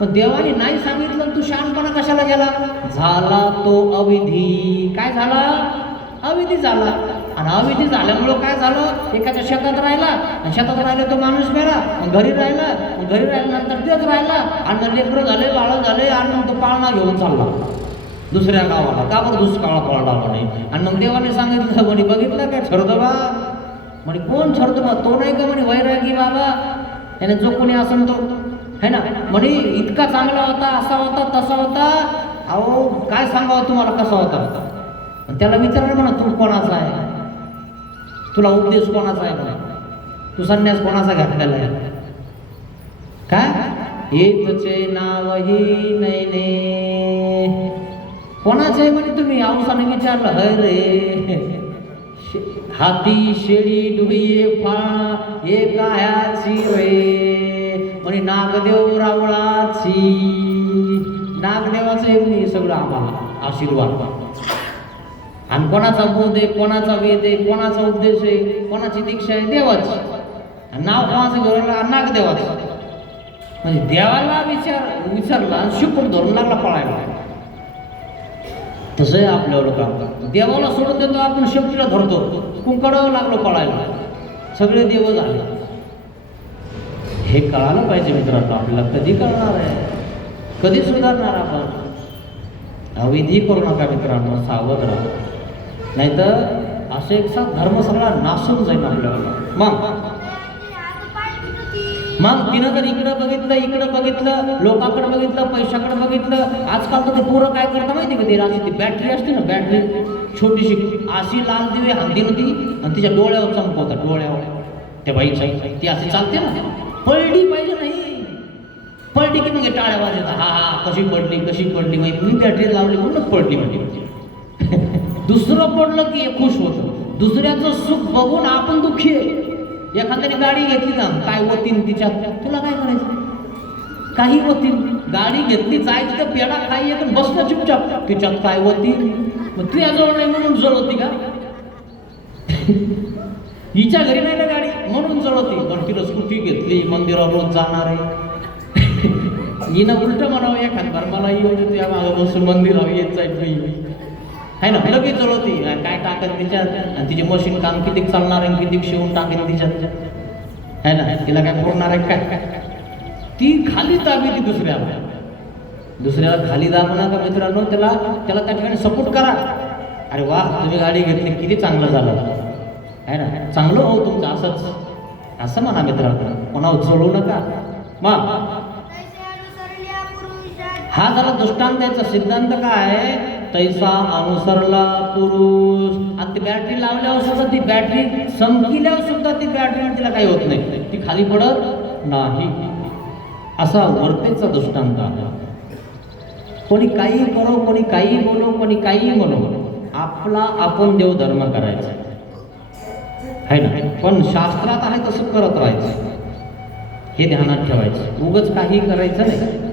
पण देवाने नाही सांगितलं, तू शहाणपणा कशाला केला. झाला तो अविधी. काय झाला, अविधी झाला. आणि अविधी झाल्यामुळं काय झालं, एखाद्या शेतात राहिला, आणि शेतात राहिला तो माणूस मेला, घरी राहिल्यानंतर तेच राहिला, आणि मग लेकरं झाले, बाळ झाले, आणि मग तो पाळणा घेऊन चालला दुसऱ्या गावाला. का बरं दुष्काळ पडला म्हणे. आणि मग देवाने सांगितलं म्हणे, बघितलं काय छरदोबा म्हणे. कोण छरदोबा, तो नाही का म्हणे वैरागी बाबा, त्याने जो कोणी असेल तो है ना म्हणे, इतका चांगला होता, असा होता, तसा होता. अहो काय सांगावं तुम्हाला कसा होता. त्याला विचारलं म्हणा, तू कोणाचा आहे, तुला उपदेश कोणाचा आहे म्हणा, तू संन्यास कोणाचा घातलेला आहे. काय येतचे नावही नैने, कोणाचे म्हणे तुम्ही. औसाने विचारलं, हय रे हाती शेळी डुबीये फाळ एकाह्याची वे म्हणे, नागदेव रावळाची. नागदेवाचं हे सगळं आम्हाला आशीर्वाद. आणि कोणाचा बोध आहे, कोणाचा वेद आहे, कोणाचा उपदेश आहे, कोणाची दीक्षा आहे, देवाची. नाव कोणाचं घेऊन, नागदेवाचं. म्हणजे देवाला विचारला आणि शिकून धरून लागला पळायला. तसं आहे आपल्यावर काम. देवाला सोडून देतो आपण, शेपटीला धरतो, कुंकडावर लागलो पळायला. सगळे देव झाले. हे कळालं पाहिजे मित्रांनो. आपल्याला कधी कळणार आहे, कधी सुधारणार आपण. अविधी करू नका मित्रांनो, सावध राहा, नाहीतर असे एक धर्म सगळा नासून जाईल आपल्याला. मग मग तिनं जर इकडं बघितलं लोकांकडे बघितलं, पैशाकडे बघितलं. आजकाल तर ते पोरं काय करता माहिती का, ते रात्री ती बॅटरी असते ना, बॅटरी छोटीशी अशी लाल दिवे हांदीनं ती आणि तिच्या डोळ्यावर चमकवतात, डोळ्यावर त्या बाईच्या. ती अशी चालते ना, पडली पाहिजे नाही, पडली की मग टाळ्या वाजतात, हा हा कशी पडली माहिती, मी बॅटरी लावली म्हणूनच पडली म्हणजे. दुसरं पडलं की खुश होतं, दुसऱ्याचं सुख बघून आपण दुःखी आहे. एखाद्याने गाडी घेतली ना, काय होतीन तिच्यात, तुला काय करायचं, काही होतील. गाडी घेतली, जायचं तर पेढा खाई येत बसणं चुपचाप, तिच्यात काय होती, मग तुझ्याजवळ नाही म्हणून जळवती का, हिच्या घरी नाही ना गाडी म्हणून जळवती. पण तिला स्कूटी घेतली, मंदिरावर रोज जाणार आहे, हिनं उलट म्हणावं एखादबार मला येऊ दे तुझ्या मागं बसून मंदिरावर येत जाईल मी, आहे ना, लगेच जळवती. काय टाकत तिच्यात, आणि तिचे मशीन काम किती चालणार आहे, किती शिवून टाकेल तिच्यात, आहे ना, तिला काय पुरणार आहे काय. ती खाली दाबी ती दुसऱ्याला खाली दाबू नका मित्रांनो, त्याला त्या ठिकाणी सपोर्ट करा. अरे वा तुम्ही गाडी घेतली, किती चांगलं झालं, आहे ना, चांगलं हो तुमचं, असं म्हणा मित्रांनो, कोणावर चढवू नका. मग हा झाला दृष्टांताचा सिद्धांत. काय तैसा अनुसरला पुरुष. आता ती बॅटरी लावल्यावर सुद्धा, ती बॅटरी संपल्यावर सुद्धा ती बॅटरी तिला काही होत नाही, ती खाली पडत नाही. असा वर्तेचा दृष्टांत आहे. कोणी काही करो, कोणी काही बोलो, कोणी काही म्हणो, आपला आपण देवधर्म करायचा आहे ना. पण शास्त्रात आहे तसं करत राहायचं, हे ध्यानात ठेवायचं. उगच काही करायचं नाही,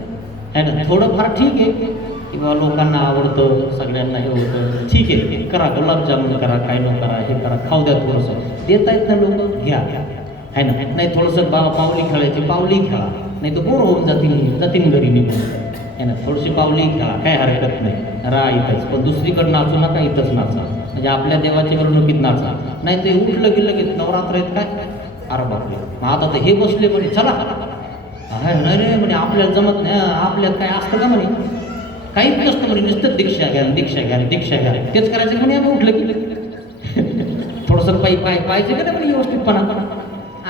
आहे ना. थोडंफार ठीक आहे किंवा लोकांना आवडतं, सगळ्यांना हे होतं, ठीक आहे, करा, गुलाबजामुन करा, काय न करा, हे करा, खाऊ द्या, थोडंसं देत आहेत ना लोक, घ्या, आहे ना. नाही थोडंसं बाबा पावली खेळायची, पावली खेळा, नाही तर बोर होऊन जातील घरी निघून, आहे ना. थोडीशी पावली खेळा, काय हरकत नाही, राहा इथंच. पण दुसरीकडे नाचू नका, इथंच नाचा, म्हणजे आपल्या देवाच्या मिरवणुकीत नाचा. नाही ते उठलं गेलं की नवरात्र आहेत काय, अरे बापरे, मग आता तर हे बसले म्हणे चला, नाही रे म्हणे आपल्याला जमत नाही, आपल्यात काय असतं का म्हणे, काहीच नसतं म्हणे, नुसतं दीक्षा घ्या, तेच करायचं म्हणे. आता उठलं की थोडंसं पाहिजे का नाही म्हणे, व्यवस्थितपणा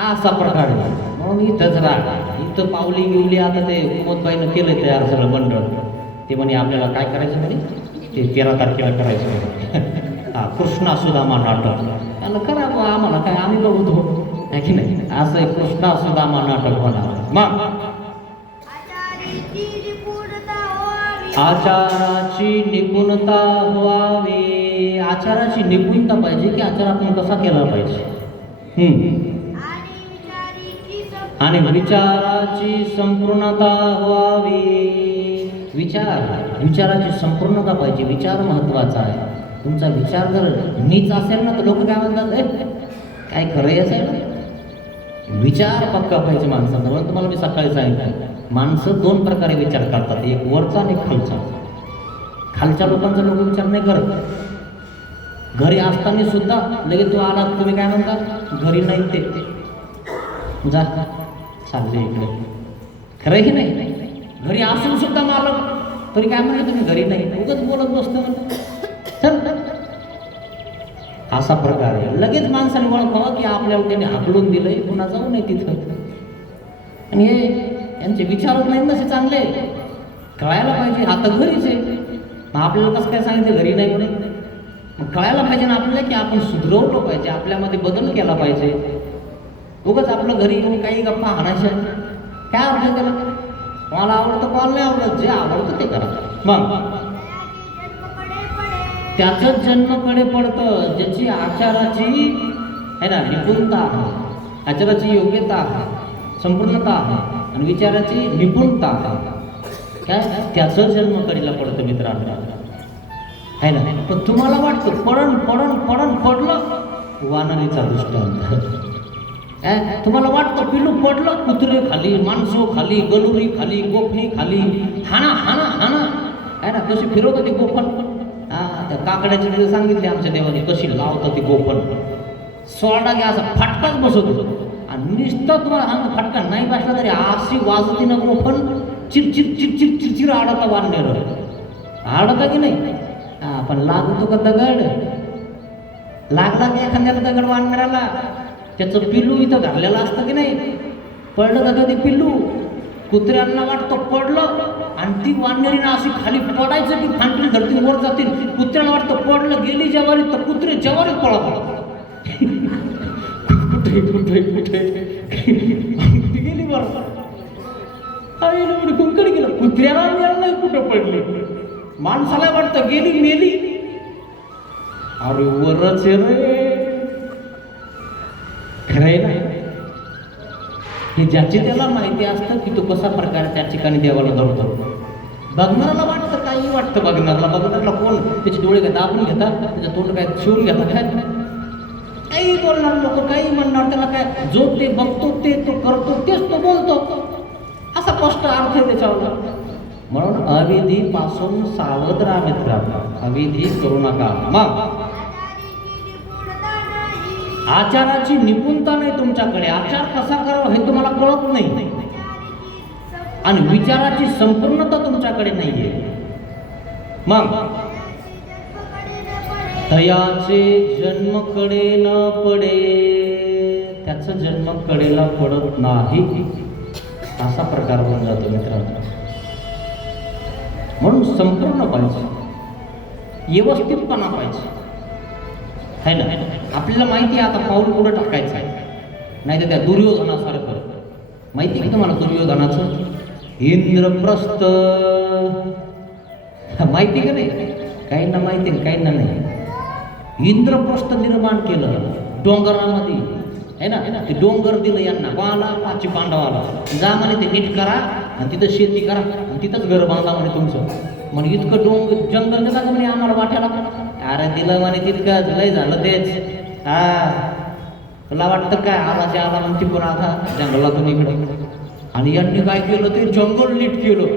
असा प्रकार आहे. म्हणून इथंच राहा, इथं पावली गिवली. आता ते कुमोदबाईनं केलं तयार सगळं मंडळ, ते म्हणे आपल्याला काय करायचं म्हणे, ते 13 तारखेला करायचं. हा कृष्णा सुदामा नाटक, त्याला करा आम्हाला काय, आम्ही बघतो आहे की नाही. असं कृष्णा सुदामा नाटक होणार. मग आचाराची निपुणता व्हावी. आचाराची निपुणता पाहिजे की आचार आपण कसा केला पाहिजे, आणि विचाराची संपूर्णता व्हावी. विचाराची संपूर्णता पाहिजे. विचार महत्वाचा आहे. तुमचा विचार जर नीच असेल ना तर लोक काय म्हणतात, काय खरं असेल. विचार पक्का पाहिजे माणसाचा. म्हणून तुम्हाला मी सकाळी सांगितलं, माणसं 2 प्रकारे विचार करतात, एक वरचा आणि एक खालचा. खालच्या लोकांचा लोक विचार नाही करत. घरी असताना सुद्धा लगेच तो आला, तुम्ही काय म्हणता, घरी नाही ते जा चालले इकडे, खरं की नाही. घरी असून सुद्धा मालक तरी काय म्हणलं, तुम्ही घरी नाही, उगाच बोलत बसतो चल. असा प्रकार आहे. लगेच माणसाने ओळखावं की आपल्याला त्याने हाकलून दिलंय, पुन्हा जाऊ नये तिथं. आणि हे यांचे विचारच नाही नसे चांगले, कळायला पाहिजे. आता घरीच आहे, मग आपल्याला कसं काय सांगितलं घरी नाही म्हणे. मग कळायला पाहिजे ना आपल्याला की आपण सुधरवलं पाहिजे, आपल्यामध्ये बदल केला पाहिजे. उगाच आपलं घरी येऊन काही गप्पा हाणायच्या, काय अर्थ त्याला. मला आवडतं, कॉल नाही आवडत, जे आवडतं ते करा. मग त्याचंच जन्मकडे पडतं ज्याची आचाराची आहे ना निपुणता आहे, आचाराची योग्यता आहे, संपूर्णता आहे, आणि विचाराची निपुणता आहे, काय त्याचं जन्मकडीला पडतं मित्रांनो, आहे ना. पण तुम्हाला वाटतं पडलं वानरीचा दृष्टांत. तुम्हाला वाटतं पिलू पडलं, कुत्रे खाली, माणसं खाली, गलुरी खाली, गोफणी खाली, हाना आहे ना. कशी फिरवतं ते गोफण. त्या काकड्याची वेळ सांगितली आमच्या देवाने कशी लावतं ती गोफण. सोडा घ्या असा फटकाच बसवतो, आणि नुसतं तुम्हाला सांगतो फटका नाही बसला तरी अशी वाजती ना गोफण, चिरचिर आडता वाढणार, आडता की नाही. पण लागतो का दगड, लागला की एखाद्याला दगड वाढणाऱ्याला त्याचं पिलू इथं धरलेलं असतं की नाही. पडलं का कधी पिल्लू? कुत्र्यांना वाटतं पडलं आणि ती वानरीनं अशी खाली पडायचं की फांटली धरतील वर जातील. कुत्र्याला वाटतं पडलं, गेली जवारी तर कुत्रे जवारीत पळत कुठे कुठे कुठे गेली वर कुंकडी गेलं. कुत्र्याला नाही कुठं पडली, माणसाला वाटतं गेली मेली. अरे वरच रे खरंय ना. हे ज्याची त्याला माहिती असतं की तो कसा प्रकारे त्या ठिकाणी देवाला धरतो. बघणाऱ्याला वाटतं काही वाटतं, बघणाऱ्याला कोण त्याचे डोळे काय दाबून घेतात, त्याचं तोंड काय शिवून घेतात, काय काही बोलणार लोक, काही म्हणणार. त्याला काय जो ते बघतो ते तो करतो तेच तो बोलतो, असा स्पष्ट अर्थ आहे त्याच्यावर. म्हणून अविधीपासून सावध राहा मित्रांनो, अविधी करू नका. मग आचाराची निपुणता नाही तुमच्याकडे, आचार कसा करावा हे तुम्हाला कळत नाही, आणि विचाराची संपूर्णता तुमच्याकडे नाहीये. मग तयाचे जन्मकडे न पडे, त्याचं जन्म कडेला पडत नाही, असा प्रकार होऊन जातो मित्रांनो. म्हणून संपूर्ण पाहिजे, व्यवस्थितपणा पाहिजे, है ना. आपल्याला माहिती आहे आता पाऊल पुढे टाकायचं आहे, नाही तर त्या दुर्योधनासारखं. माहिती आहे तुम्हाला दुर्योधनाचं इंद्रप्रस्थ? माहिती का नाही? काहींना माहिती आहे, काहींना नाही. इंद्रप्रस्थ निर्माण केलं डोंगरामध्ये, है ना. ते डोंगर दिलं यांना, कोणाला? पाची पांडवाला. जा म्हणे ते नीट करा आणि तिथं शेती करा आणि तिथंच घर बांधा म्हणे तुमचं. म्हणजे इतकं जंगल दिलं का म्हणे आम्हाला वाट्याला? अरे दिलं म्हणे तितकं लय झालं तेच. हा तुला वाटतं काय आवाज आला म्हणते पण आता जंगलातून इकडे. आणि यांनी काय केलं? ते जंगल नीट केलं.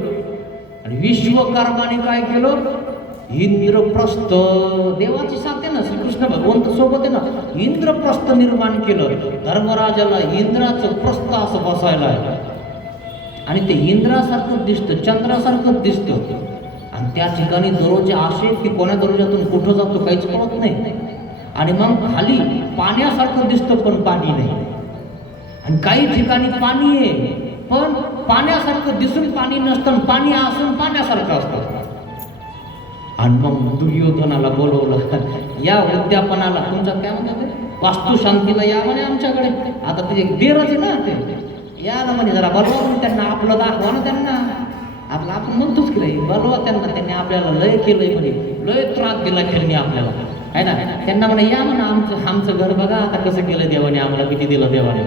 आणि विश्वकर्माने काय केलं? इंद्रप्रस्थ, देवाची साथ आहे ना, श्रीकृष्ण भगवंत सोबत आहे ना, इंद्रप्रस्थ निर्माण केलं. धर्मराजाला इंद्राचं प्रस्थ असं बसायला आहे, आणि ते इंद्रासारखं दिसतं, चंद्रासारखं दिसतं. आणि त्या ठिकाणी दरवाजे असे की कोण्या दरवाजातून कुठं जातो काहीच कळत नाही. आणि मग खाली पाण्यासारखं दिसतं पण पाणी नाही. आणि काही ठिकाणी पाणी आहे पण पाण्यासारखं दिसून पाणी नसतं, पाणी असून पाण्यासारखं असतं. आणि मग दुर्योधनाला बोलवलं, या उद्यापनाला तुमच्या काय म्हणतात वास्तुशांतीला या म्हणे आमच्याकडे. आता ते देरच आहे ना, ते या ना म्हणे, जरा बोलवा त्यांना, आपलं दाखवा ना त्यांना. आपलं आपण म्हणतोच की नाही, बोलवा त्यांना. त्यांनी आपल्याला लय केलंय म्हणे, लय त्रास दिला खेळणी आपल्याला, आहे ना. त्यांना म्हणे या म्हणा, आमचं घर बघा आता कसं केलं देवाने, आम्हाला किती दिलं देवाने.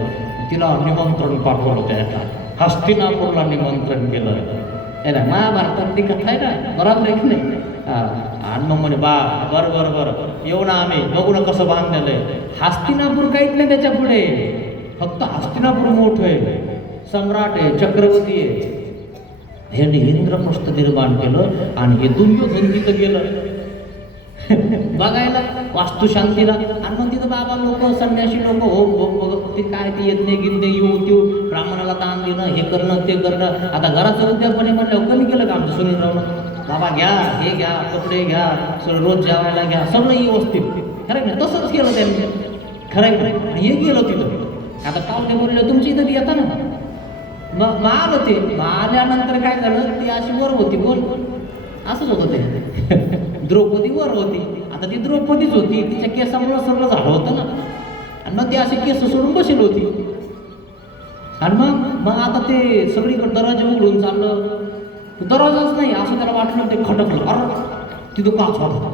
तिला निमंत्रण पाठवलं, त्या हस्तिनापूरला निमंत्रण केलं, आहे ना. महाभारतात ती कथा आहे ना, बरोबर आहे की नाही. आणि मग म्हणे बरं येऊ ना आम्ही, बघू ना कसं बांधलेलं आहे. हस्तिनापूर काहीच नाही त्याच्या पुढे, फक्त हस्तिनापूर मोठं आहे, सम्राट आहे, चक्रवर्ती आहे. ह्यांनी इंद्रप्रस्थ निर्माण केलं. आणि हे दुर्योधन तिथं गेलं बघायला वास्तुशांतीला. आणि मग तिथं बाबा लोक, संन्यासी लोक, हो ते काय ते येत नाही गिरणे येऊ त्यो ब्राह्मणाला दान देणं, हे करणं ते करणं. आता घराचं उद्यापणे म्हणलं कमी केलं का आमचं सुनीलरावनं? बाबा घ्या, हे घ्या, कपडे घ्या, सगळं रोज जेवायला घ्या, सगळं व्यवस्थित. खरं नाही तसंच केलं त्यांनी, खरं हे गेलं तिथं. आता पाहुणे बोलले तुमच्या इथं येता ना, मग आलं ते. मग आल्यानंतर काय झालं, ती अशी वर होती, बोल असंच होतं ते द्रौपदी वर होती. आता ती द्रौपदीच होती, तिच्या केसामुळं सगळं झालं होतं ना. आणि मग ती अशी केस सोडून बसेल होती. आणि मग आता ते सगळीकडे दरवाजा उघडून चाललं, दरवाजाच नाही असं त्याला वाटलं. ते खटकलं, अरे तिथं काच होता,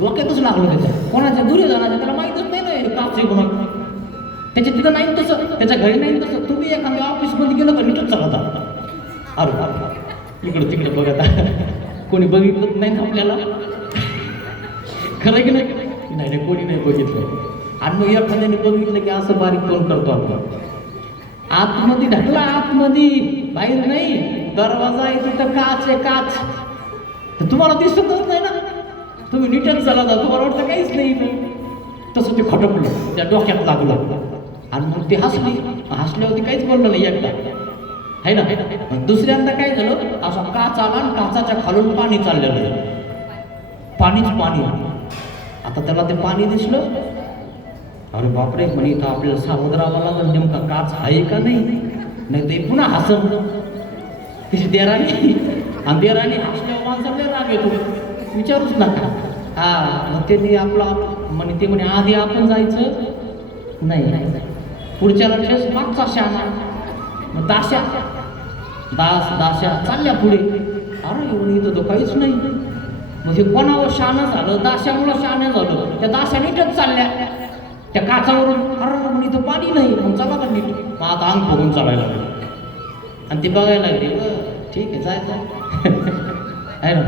डोक्यातच लागलं त्याच्या. कोणाच्या? दुर्योधनाच्या. त्याला माहीतच नाही ना काच आहे म्हणून. त्याच्या तिथं नाही तसं, त्याच्या घरी नाही तसं. तुम्ही एखाद्या ऑफिसमध्ये गेलं का नीटच चालता. अरे इकडं तिकडे बघत, कोणी बघितलंच नाही ना आपल्याला, खरं की नाही? कोणी नाही बघितलं. आणि मग एखाद्याने बघितलं की असं बारीक तोंड करतो आपण, आतमध्ये ढकला, आतमध्ये, बाहेर नाही. दरवाजा आहे तिथं काच आहे, काच तर तुम्हाला दिसतच नाही ना, तुम्ही नीटच चालत जा, तुम्हाला वाटतं काहीच नाही. तसं ते खटकलं, त्या डोक्यात लागलं. आणि मग ते हसल्यावरती काहीच बोललं नाही एकदा, आहे ना. दुसऱ्यांदा काय झालं, असा काच आला आणि काचाच्या खालून पाणी चाललेलं, पाणीच पाणी. आता त्याला ते पाणी दिसलं, अरे बापरे म्हणे, इथं आपल्याला सावध राहावं लागेल, नेमका काच आहे का नाही. नाही ते पुन्हा हसन तिची देराणी आणि देराणी हसल्यावर माणसाला राग येतो, विचारूच नका. हा मग त्यांनी आपला म्हणे ते म्हणे आधी आपण जायचं नाही, पुढच्या लक्षात मागचा शाना. मग दाशा दाशा चालल्या पुढे, अरे एवढं इथं तर काहीच नाही. मग हे कोणावर शहाणं झालं, दाशामुळं शहाणं झालं. त्या दाशा नीटच चालल्या त्या काचावरून, अरे मग इथं पाणी नाही, मग चला का नीट. मग आता अंग बघून चालायला लागले आणि ते बघायला लागले, ठीक आहे जायचं आहे ना.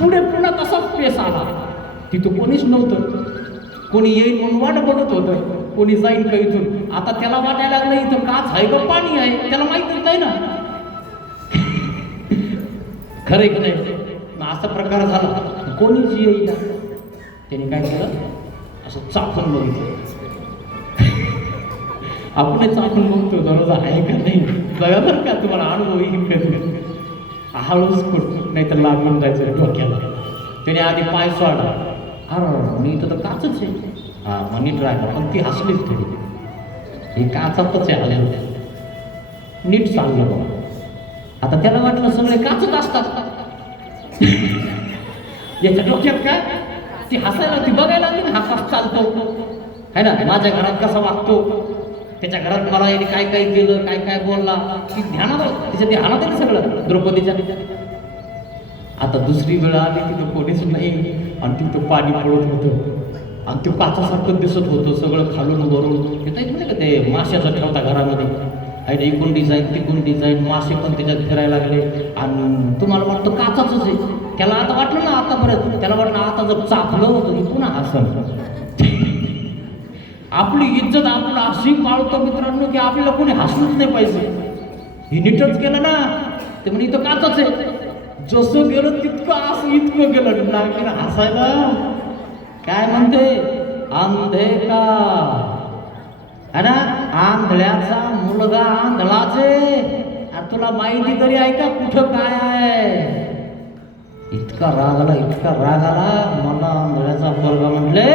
पुढे पुन्हा तसाच पेस आला, तिथं कोणीच नव्हतं. कोणी येईल म्हणून वाट बघत होतं, कोणी जाईल का इथून. आता त्याला वाटायला लागलं इथं काच आहे का पाणी आहे, त्याला माहितीच नाही ना खरं की नाही. असा प्रकार झाला, कोणीच येईल. त्याने काय केलं, असं चापून बघितलं. आपण चापून बघतो दररोज आहे का नाही बघा बरं का, तुम्हाला अनुभव येईल. हळूच कुठ नाही तर लागून जायचं डोक्याला. त्याने आधी पाय सोडला, अरे मी इथं तर काचच आहे. हा मग नीट राहिला, पण ती हसलीच थोडी, ही काचातच आहे आलेलं. नीट चाललं बाबा. आता त्याला वाटलं सगळे काचच असतात याच्या डोक्यात काय, ती हसायला ती बघायला लागली ना, हा कसा चालतो है ना, माझ्या घरात कसा वागतो, त्याच्या घरात मला याने काय काय केलं, काय काय बोलला, ती ध्यानात तिच्या ध्यानात आहे सगळं द्रौपदीच्या. आता दुसरी वेळ आली तिथं कोणीच नाही आणि तिथं पाणी पडत होतं आणि ते काचासारखं दिसत होतं सगळं खालून वरून. येत म्हणजे का ते माशाचं ठेवता घरामध्ये, आणि इकडून डिझाईन तिकडून डिझाईन, मासे पण त्याच्यात फिरायला लागले. आणि तुम्हाला वाटतं काचाच आहे, त्याला आता वाटलं ना आतापर्यंत, त्याला वाटलं आता जर चापलं होतं की पुन्हा हसन. आपली इज्जत आपण अशी पाळतो मित्रांनो की आपल्याला कोणी हसलंच नाही पाहिजे. हे नीटच केलं ना, ते म्हणे इथं काचच आहे. जसं गेलं तितकं असं इतकं गेलं लागेल हसायला. काय म्हणते, अंधे का है ना, आंधळ्याचा मुलगा आंधळाचे. तुला माहिती तरी आहे का कुठं काय आहे. इतका राग आला, इतका राग आला. मला आंधळ्याचा पोरगा म्हटले,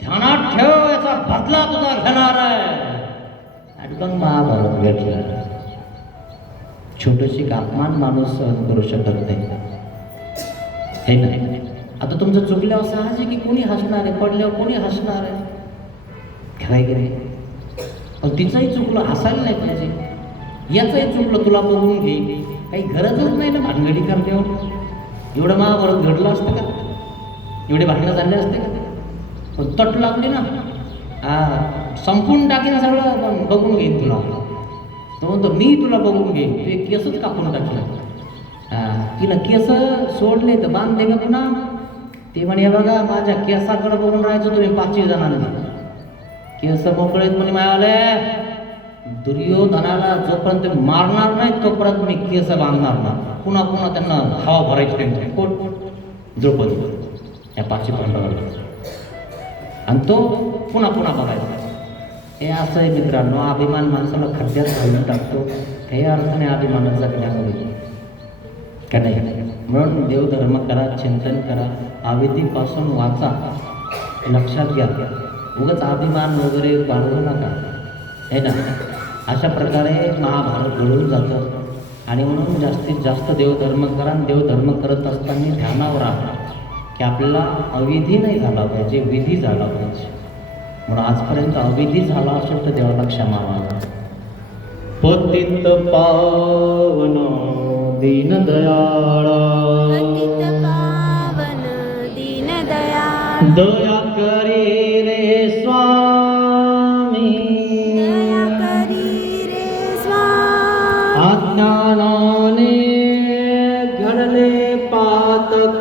ध्यानात ठेव याचा बदला तुझा घेणार आहे. एकदम महाभारत घेतलं. छोटशी अपमान माणूस सहन करू शकत नाही, हे नाही. आता तुमचं चुकल्यावर साहजिक की कोणी हसणार आहे, पडल्यावर कोणी हसणार आहे, खरंय की नाही. पण तिचंही चुकलं, हसायला नाही पाहिजे. याचंही चुकलं, तुला बघून घे, काही गरजच नाही ना भानगडी करण्यावर. एवढं महाभारत घडलं असतं का, एवढे भांडणं झाले असते का. पण तट लागली ना, संपून टाकीन सगळं, पण बघून घेईन तुला. तो म्हणतो मी तुला बघून घेईन, तू केसच कापून टाकलं. तिला केस सोडले तर बांध दे का पुन्हा. ते म्हणे बघा माझ्या केसाकडे बघून राहायचं तुम्ही 5 जणांनी. केस मोकळेत म्हणे मायावाले. दुर्योधनाला जोपर्यंत मारणार नाही तोपर्यंत मी केस बांधणार ना. पुन्हा पुन्हा त्यांना हवा भरायची त्यांची. कोण, द्रौपदी या 5 पांडवांना. आणि तो पुन्हा पुन्हा बघायचा. हे असं आहे मित्रांनो, अभिमान माणसाला खड्ड्यात घालून टाकतो. काही अर्थाने अभिमानात जगण्यामध्ये का नाही. म्हणून देवधर्म करा, चिंतन करा, अविधीपासून वाचा. लक्षात घ्या, उगाच अभिमान वगैरे बाळगू नका, है ना. अशा प्रकारे महाभारत घडून जातं. आणि म्हणून जास्तीत जास्त देवधर्म करा. देवधर्म करत असताना ध्यानावर राहा की आपल्याला अविधी नाही झाला पाहिजे, विधी झाला पाहिजे. म्हणून आजपर्यंत अविधी झाला असेल तर देवाला क्षमा मागा. पतित पावन दीनदयाळा, दया करी रे स्वामी, अज्ञानाने घडले पातक,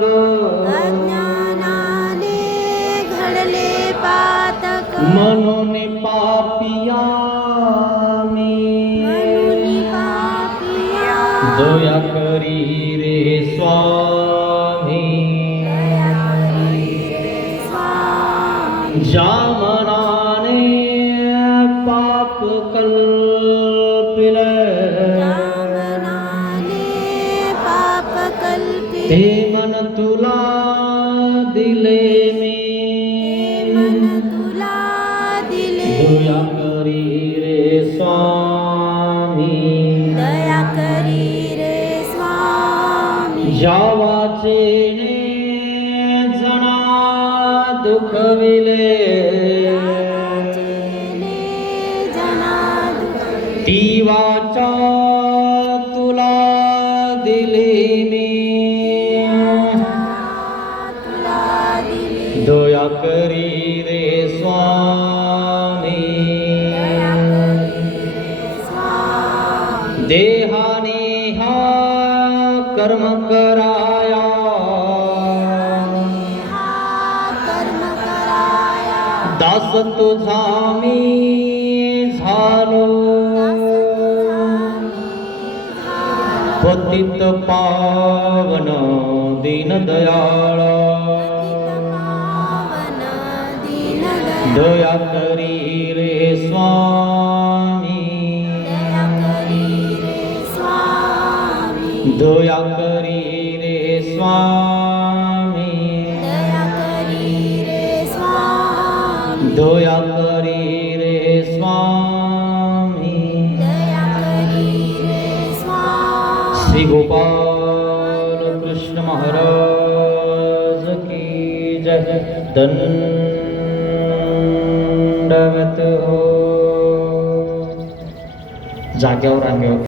म्हणून पापिया मी, दया करी रे स्वामी, ज्या मनाने पाप कल्पिले, ते मन तुला दिले मी, दया करी रे स्वामी. जना दुखविले ती वाचा तुला दिली मी दया करी रे स्वामी देहाने हा कर्म कराया दास तुझा मी झालो पतित पावन दीनदयाळ दया करी रे स्वामी दया करी रे स्वामी दया करी रे स्वामी श्री गोपाल कृष्ण महाराज की जय दंडवत हो जाग्यावर आम्ही